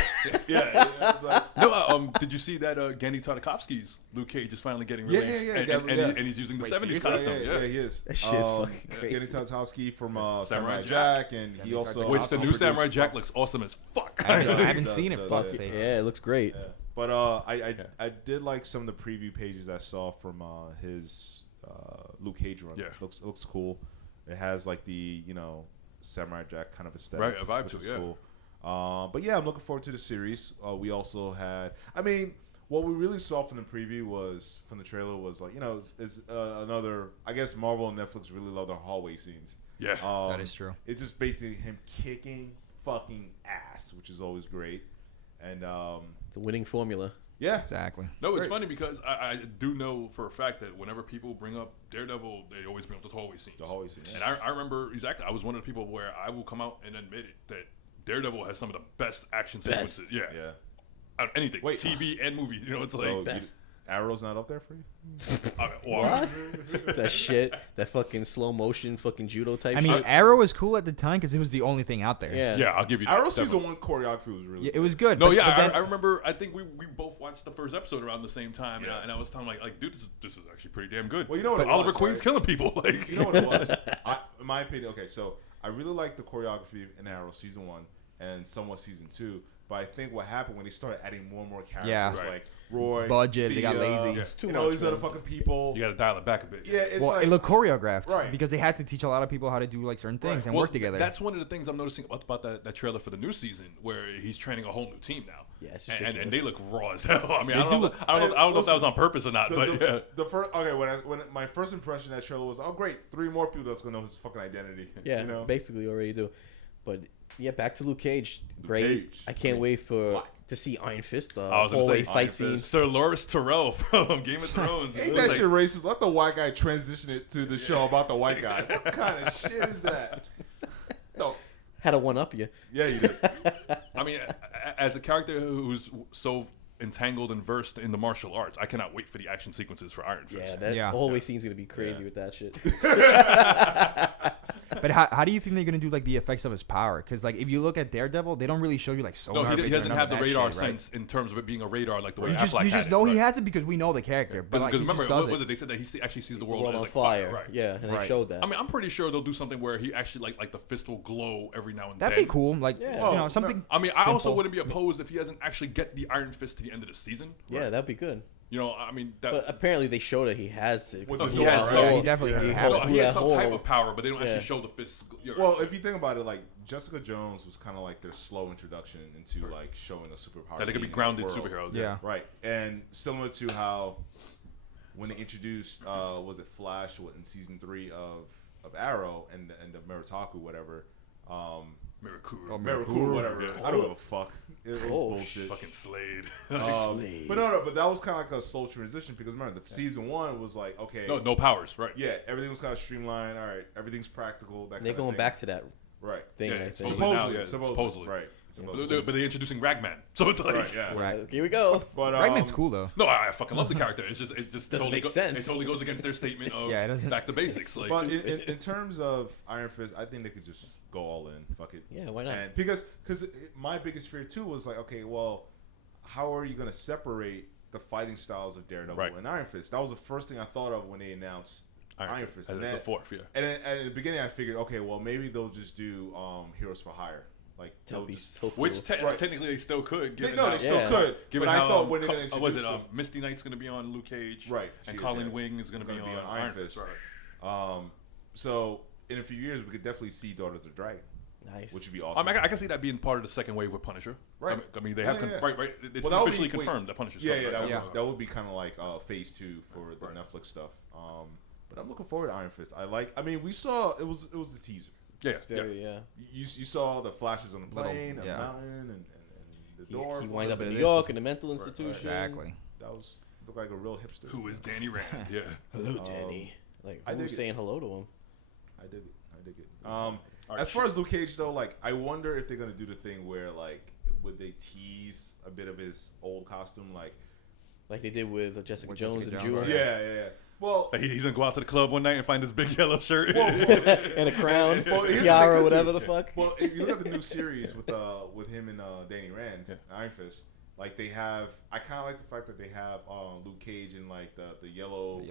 Yeah. It's like, No, did you see that Genndy Tartakovsky's Luke Cage is finally getting released? And he's using the 70s costume. Yeah, he is. That shit's fucking crazy. Genndy Tartakovsky from Samurai Jack. Jack, and he also Which the new Samurai Jack looks awesome as fuck. I haven't seen it. Fuck's sake. Yeah, it looks great. Yeah. But I did like some of the preview pages I saw from his Luke Cage run. Yeah. Looks cool. It has like the Samurai Jack kind of aesthetic. Right, a vibe which to it, is yeah. Cool. But yeah, I'm looking forward to the series. We also had, what we really saw from the preview from the trailer was like, is another, I guess Marvel and Netflix really love their hallway scenes. Yeah. That is true. It's just basically him kicking fucking ass, which is always great. And It's a winning formula. yeah, Exactly. No, it's Great. funny because I do know for a fact that whenever people bring up Daredevil, they always bring up the hallway scenes. the hallway scene. And I remember exactly, I was one of the people where I will come out and admit it that Daredevil has some of the best action sequences. Yeah. Yeah. Out of anything. Wait. TV and movies. It's like. So best. Arrow's not up there for you? What? That shit. That fucking slow motion fucking judo type I mean, shit. Arrow was cool at the time because it was the only thing out there. Yeah. Yeah, I'll give you that. Arrow definitely. season 1 choreography was really Yeah, it was good. No, but then- I remember. I think we both watched the first episode around the same time, Yeah. and I was telling him like, dude, this is actually pretty damn good. Well, you know what it Oliver was, Queen's right? killing people. Like, You know what it was? In my opinion, okay, so I really liked the choreography in Arrow season 1 and somewhat season 2. But I think what happened when they started adding more and more characters, Yeah. Right. like Roy, Budget, they got Thea, lazy. It's too you much, know, these other man. fucking people. You got to dial it back a bit. Yeah, it's well, like it looked choreographed, Right. Because they had to teach a lot of people how to do like certain things and Well, work together. That's one of the things I'm noticing about that trailer for the new season, where he's training a whole new team now. Yeah, it's and ridiculous. they look raw as hell. I mean, They I don't do know. look- I don't know if that was Listen, on purpose or not, but yeah. the first when my first impression of that trailer was, oh great, 3 more people that's gonna know his fucking identity. Yeah, you know? basically already do. But yeah, back to Luke Cage. Great. Cage. I can't wait Black. to see Iron Fist I was gonna hallway say, fight Iron scene. Fist. Sir Loras Tyrell from Game of Thrones. Ain't It that was shit racist? Let the white guy transition it to the show about the white guy. What kind of shit is that? No. Had to one up you. Yeah, you did. I mean, as a character who's so entangled and versed in the martial arts, I cannot wait for the action sequences for Iron Fist. Yeah, that Yeah. hallway scene's gonna be crazy with that shit. But how do you think they're gonna do like the effects of his power? Because like if you look at Daredevil, they don't really show you like sonar. No, he rays or doesn't none have of the that radar shit, right? sense in terms of it being a radar like the way You just, Affleck you had just it, know he right. has it because we know the character. But like, Because he remember, just does what was it. it? They said that he actually sees the world, World as on like fire. Right. Yeah, and they Right. showed that. I mean, I'm pretty sure they'll do something where he actually like the fist will glow every now and That'd then. be cool. Like Yeah. you know something. I mean, I also simple. wouldn't be opposed if he doesn't actually get the Iron Fist to the end of the season. Yeah, that'd be good. You know, I mean, that. But apparently they showed that he has it. With 'cause the he door, has right? the Yeah, he whole- definitely he has. no, hold- he has that some type whole- of power, but they don't Yeah. actually show the fist. Well, if you think about it, like Jessica Jones was kind of like their slow introduction into like showing a superpower. that they could be being in the grounded world. superheroes. Yeah. Right, and similar to how when they introduced, was it Flash in season 3 of Arrow and the Murataku, whatever, Mirakuru. Oh, Mirakuru, whatever. Yeah. I don't give a fuck. It was bullshit. Fucking Slade. But but that was kind of like a slow transition because remember, the season 1 was like, okay, no powers, right? yeah, everything was kind of streamlined. All right, everything's practical. That They're kind going of thing. back to that right. thing. Yeah, I it's think. supposedly now, Supposedly, yeah, supposedly, supposedly. right. But they're introducing Ragman, so it's like, Right, yeah. Right. Here we go. But Ragman's cool though. no, I fucking love the character. It just Doesn't totally make sense. It totally goes against their statement of Yeah, it doesn't. back to basics. Like, But in terms of Iron Fist, I think they could just go all in. Fuck it. Yeah, why not? And because my biggest fear too was like, okay, well, how are you going to separate the fighting styles of Daredevil and Iron Fist? That was the first thing I thought of when they announced Iron Fist. And then, the fourth, yeah. And then at the beginning, I figured, okay, well, maybe they'll just do Heroes for Hire. Like That'd be just, so cool. Which technically they still could. they still could. Given but how, I thought when they're going to was introduce it Misty Knight's going to be on Luke Cage, right? And Colin Wing is going to be on Iron Fist, right? So in a few years, we could definitely see Daughters of Dragon. Nice. Which would be awesome. I can see that being part of the second wave with Punisher. Right. I mean, they have right. It's well, officially confirmed that Punisher's coming. That would be kind of like phase 2 for the Netflix stuff. But I'm looking forward to Iron Fist. I mean, we saw it was the teaser. Yeah. You saw the flashes on the plane, a mountain, and the door. He wind up in New York in a mental institution. Exactly. That looked like a real hipster. Who is Danny Rand? Yeah. Hello, Danny. Like, who's saying hello to him? I dig it. As far as Luke Cage though, like I wonder if they're gonna do the thing where like would they tease a bit of his old costume, like they did with Jessica Jones and Jewel. Yeah. Well, like he's gonna go out to the club one night and find this big yellow shirt and a crown, tiara, whatever the fuck. Well, if you look at the new series with him and Danny Rand, Iron Fist, like they have, I kind of like the fact that they have Luke Cage in like the yellow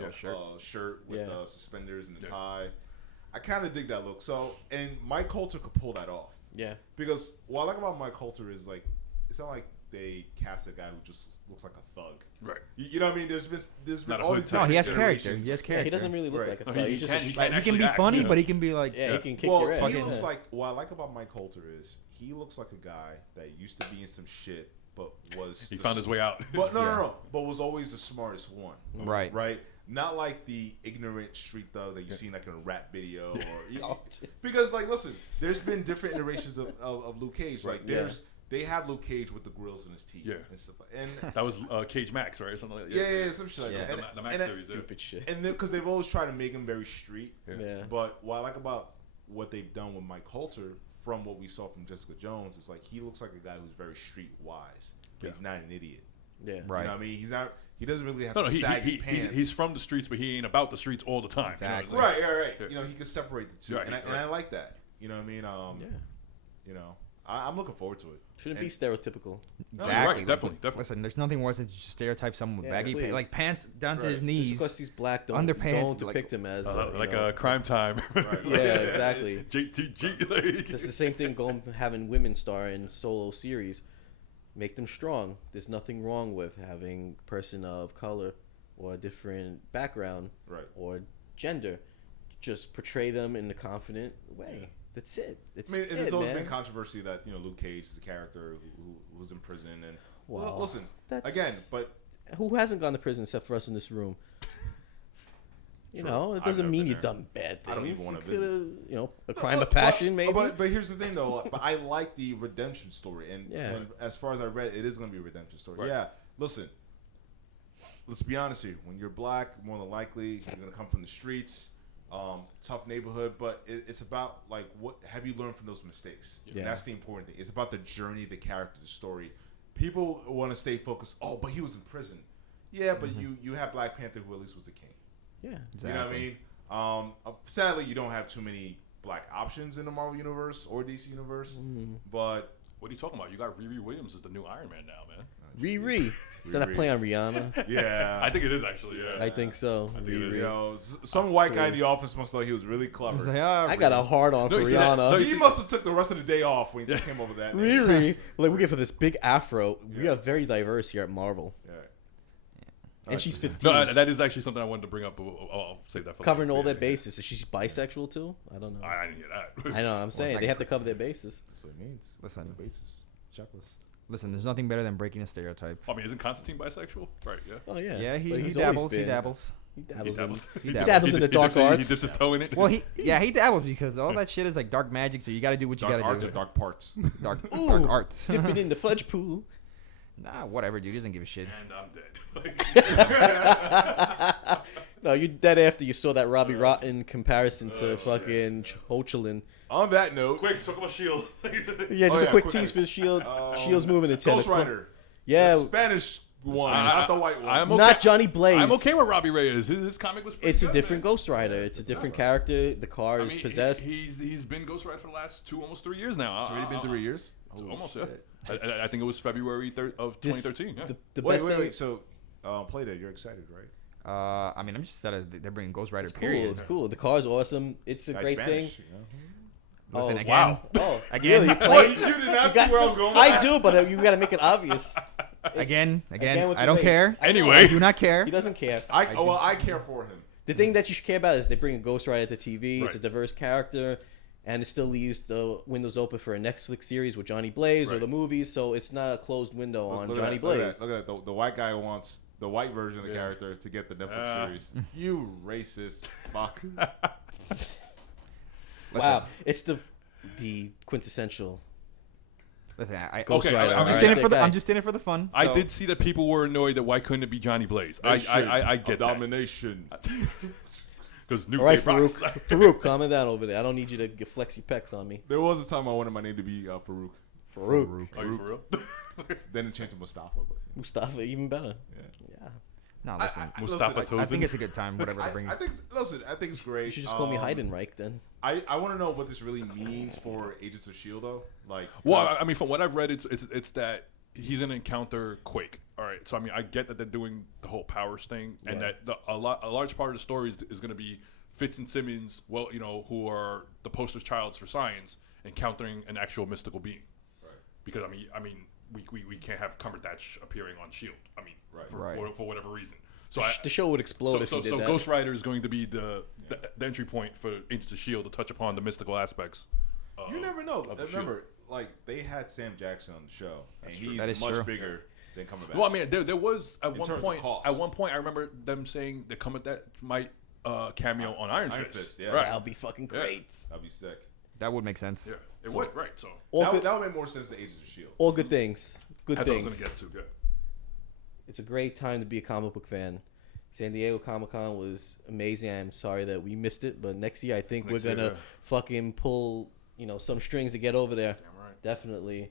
shirt with the suspenders and the tie. I kind of dig that look. So, and Mike Coulter could pull that off. Yeah. Because what I like about Mike Coulter is like, it's not like they cast a guy who just looks like a thug. Right. You know what I mean? There's been all these. No, he has character. generations. He has character. He doesn't really look like a thug. He can be funny, but he can be like. Yeah, he can kick your ass. He looks like. What I like about Mike Coulter is he looks like a guy that used to be in some shit, but was. He found his way out. But no. But was always the smartest one. Right. Right. Not like the ignorant street thug that you see like in a rap video or because like listen, there's been different iterations of Luke Cage. Like they have Luke Cage with the grills in his teeth and stuff. And that was Cage Max, right? Or something like that. Yeah, some shit like that. The Max series, stupid shit. And because they've always tried to make him very street. Yeah. But what I like about what they've done with Mike Coulter from what we saw from Jessica Jones is like he looks like a guy who's very street wise. But he's not an idiot. Yeah. Right. You know what I mean? He's not. He doesn't really have to sag his pants. He's from the streets, but he ain't about the streets all the time. Exactly. You know, right. You know, he can separate the two, and I like that. You know what I mean? You know, I'm looking forward to it. Shouldn't be stereotypical. Exactly. Right, definitely. Listen, there's nothing worse than just stereotype someone with baggy pants, like pants down to his Just knees. because he's black, don't depict him as like a crime time. Yeah, exactly. JTG. It's the same thing having women star in solo series. Make them strong. There's nothing wrong with having a person of color or a different background or gender. Just portray them in a confident way. Yeah. That's it. There's always been controversy that Luke Cage is a character who was in prison and listen again, but who hasn't gone to prison except for us in this room? You know, it doesn't mean you've done bad things. I don't even want to visit. A crime of passion, maybe. But here's the thing, though. But I like the redemption story, and as far as I read, it is going to be a redemption story. Right. Yeah. Listen, let's be honest here. When you're black, more than likely you're going to come from the streets, tough neighborhood. But it's about like what have you learned from those mistakes? Yeah. And that's the important thing. It's about the journey, the character, the story. People want to stay focused. Oh, but he was in prison. Yeah, but you have Black Panther, who at least was a king. Yeah, exactly. You know what I mean? Sadly, you don't have too many black options in the Marvel Universe or DC Universe. But what are you talking about? You got Riri Williams as the new Iron Man now, man. Riri. Is that a play on Rihanna? Yeah. I think it is, actually, yeah. I think so. I think it is. Some white guy in the office must thought he was really clever. Like, I got a hard on for Rihanna. He must have took the rest of the day off when he came over that. Riri. Like, we get for this big afro. We are very diverse here at Marvel. Yeah. And she's 15. No, that is actually something I wanted to bring up. But I'll save that for covering all their bases. Is she bisexual too? I don't know. I didn't hear that. I know. I'm saying they have to cover their bases. That's what it means. Listen, bases checklist. Listen, there's nothing better than breaking a stereotype. I mean, isn't Constantine bisexual? Right. Yeah. Oh yeah. Yeah, he dabbles. He dabbles. He dabbles in the dark arts. He dips his toe in it. Well, he dabbles because all that shit is like dark magic. So you got to do what you got to do. Dark arts or dark parts. Dark arts. Dipping in the fudge pool. Nah, whatever, dude. He doesn't give a shit. And I'm dead. No, you're dead after you saw that Robbie Rotten comparison to fucking Hochelin. On that note, Quick, talk about Shield. Yeah, just a quick tease for the Shield. Shield's moving to 10 Ghost o'clock. Rider. Yeah. The Spanish one, not the white one. I'm okay. Not Johnny Blaze. I'm okay with Robbie Reyes. His comic was pretty It's good, a different man. Ghost Rider. It's a different character. The car is possessed. He's been Ghost Rider for the last almost 3 years now. It's already been 3 years? Almost, shit. yeah. I think it was February of 2013. Yeah. The Wait, best thing. wait. So, Playdate, you're excited, right? I mean, I'm just excited they're bringing Ghost Rider. It's cool. Period. It's cool. The car's awesome. It's a Guy great Spanish, thing. you know? Listen Oh, again. wow. Oh, Again? Really? You Wait, play? you did not You see where I was going with I that? do, but you got to make it obvious. Again. with I the don't race. care. I know. Anyway. I do not care. He doesn't care. I care for him. The thing that you should care about is they bring a Ghost Rider to TV. It's a Right. diverse character, and it still leaves the windows open for a Netflix series with Johnny Blaze or Right. the movies. So it's not a closed window on Look at Johnny that, Blaze. Look at that. The white guy wants the white version of the character to get the Netflix series. You racist fuck. Wow, it's the quintessential Listen, Ghost Okay, Rider. I'm just Alright. in it for That guy. I'm just in it for the fun. I so- did see that people were annoyed that why couldn't it be Johnny Blaze. I get that. Domination. Because New All right, Day rocks. Farouk. Farouk, calm it down over there. I don't need you to flex your pecs on me. There was a time I wanted my name to be Farouk. Farouk. Are you for real? Then it changed to Mustafa. But Mustafa, even better. yeah. No, listen. Mustafa listen, I Tozin. think it's a good time. Whatever they bring. I think it's great. You should just call me Heidenreich then. I want to know what this really means for Agents of Shield though. Like, Well, 'cause- I mean, from what I've read, it's that he's gonna encounter Quake. All right, so I mean, I get that they're doing the whole powers thing, and Yeah. that a large part of the story is gonna be Fitz and Simmons, well, you know, who are the poster childs for science, encountering an actual mystical being. Right. Because I mean, we can't have Cumberbatch appearing on Shield. I mean, Right. for whatever reason. So The show would explode if you did that. Ghost Rider is going to be the entry point for Agents of Shield to touch upon the mystical aspects. You never know. of the Remember, like they had Sam Jackson on the show, and That he's is much true. bigger than Cumberbatch. Well, I mean, there was at In one terms of point. cost. At one point, I remember them saying that Cumberbatch might cameo on Iron Fist. yeah. Right. That'll be fucking great. That'd be sick. That would make sense. Yeah, it would. Right. So All That good, would make more sense to Agents of Shield. all good things. Good that's what I was things. gonna get to. Good. It's a great time to be a comic book fan. San Diego Comic-Con was amazing. I'm sorry that we missed it, but next year I think Next we're year, gonna yeah. fucking pull, some strings to get over there. Damn right. Definitely.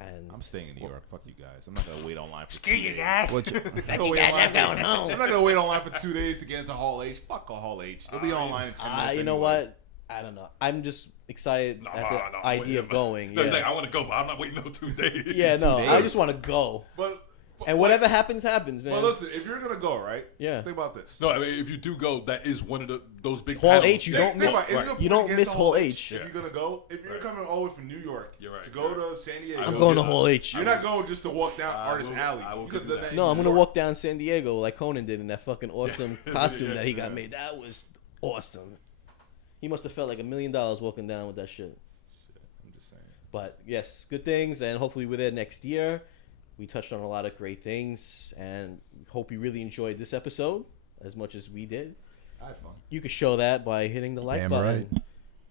And I'm staying in New York. Fuck you guys. I'm not gonna wait online for Screw 2 you days. guys. Fuck I'm not gonna wait online for 2 days to get into Hall H. Fuck a Hall H. It'll be online in 10 minutes. you know anyway. what? I don't know. I'm just excited No, at the no, idea of going. No, Yeah, it's like, I want to go, but I'm not waiting no 2 days. yeah, no. 2 I days. just want to go. But And whatever happens, happens, man. But listen, if you're gonna go, right? Yeah. Think about this. No, I mean, if you do go, that is one of those big Hall panels. H, you don't Think miss. about it. Is it a You point don't to get miss to Hall H. If you're gonna go, if you're coming all the way from New York You're right, to go you're to San Diego, I'm will going to get Hall H. you're not going just to walk down I Artist will- Alley. I will You could get have done that. that. No, in I'm New gonna York. walk down San Diego like Conan did in that fucking awesome costume Yeah, that he got yeah. made. That was awesome. He must have felt like $1 million walking down with that shit. I'm just saying. But yes, good things, and hopefully we're there next year. We touched on a lot of great things, and hope you really enjoyed this episode as much as we did. I had fun. You can show that by hitting the like Damn button right.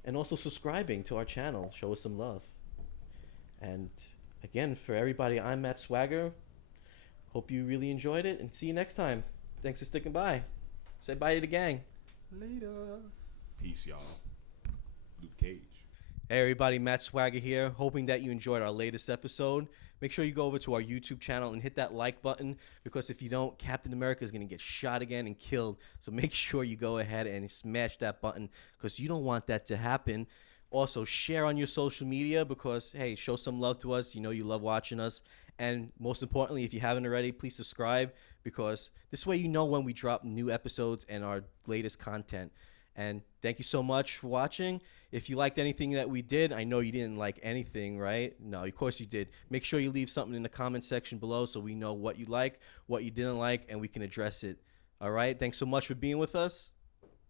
and also subscribing to our channel. Show us some love. And again, for everybody, I'm Matt Swagger. Hope you really enjoyed it, and see you next time. Thanks for sticking by. Say bye to the gang. Later. Peace, y'all. Luke Cage. Hey everybody, Matt Swagger here, hoping that you enjoyed our latest episode. Make sure you go over to our YouTube channel and hit that like button, because if you don't, Captain America is going to get shot again and killed. So make sure you go ahead and smash that button, because you don't want that to happen. Also, share on your social media, because, hey, show some love to us. You know you love watching us. And most importantly, if you haven't already, please subscribe, because this way you know when we drop new episodes and our latest content. And thank you so much for watching. If you liked anything that we did, I know you didn't like anything, right? No, of course you did. Make sure you leave something in the comment section below so we know what you like, what you didn't like, and we can address it. All right? Thanks so much for being with us.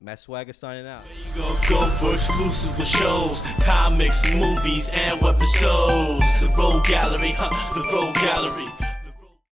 Matt Swagger signing out. You gon' go for exclusive with shows, comics, movies, and episodes. The Road Gallery, The Road Gallery.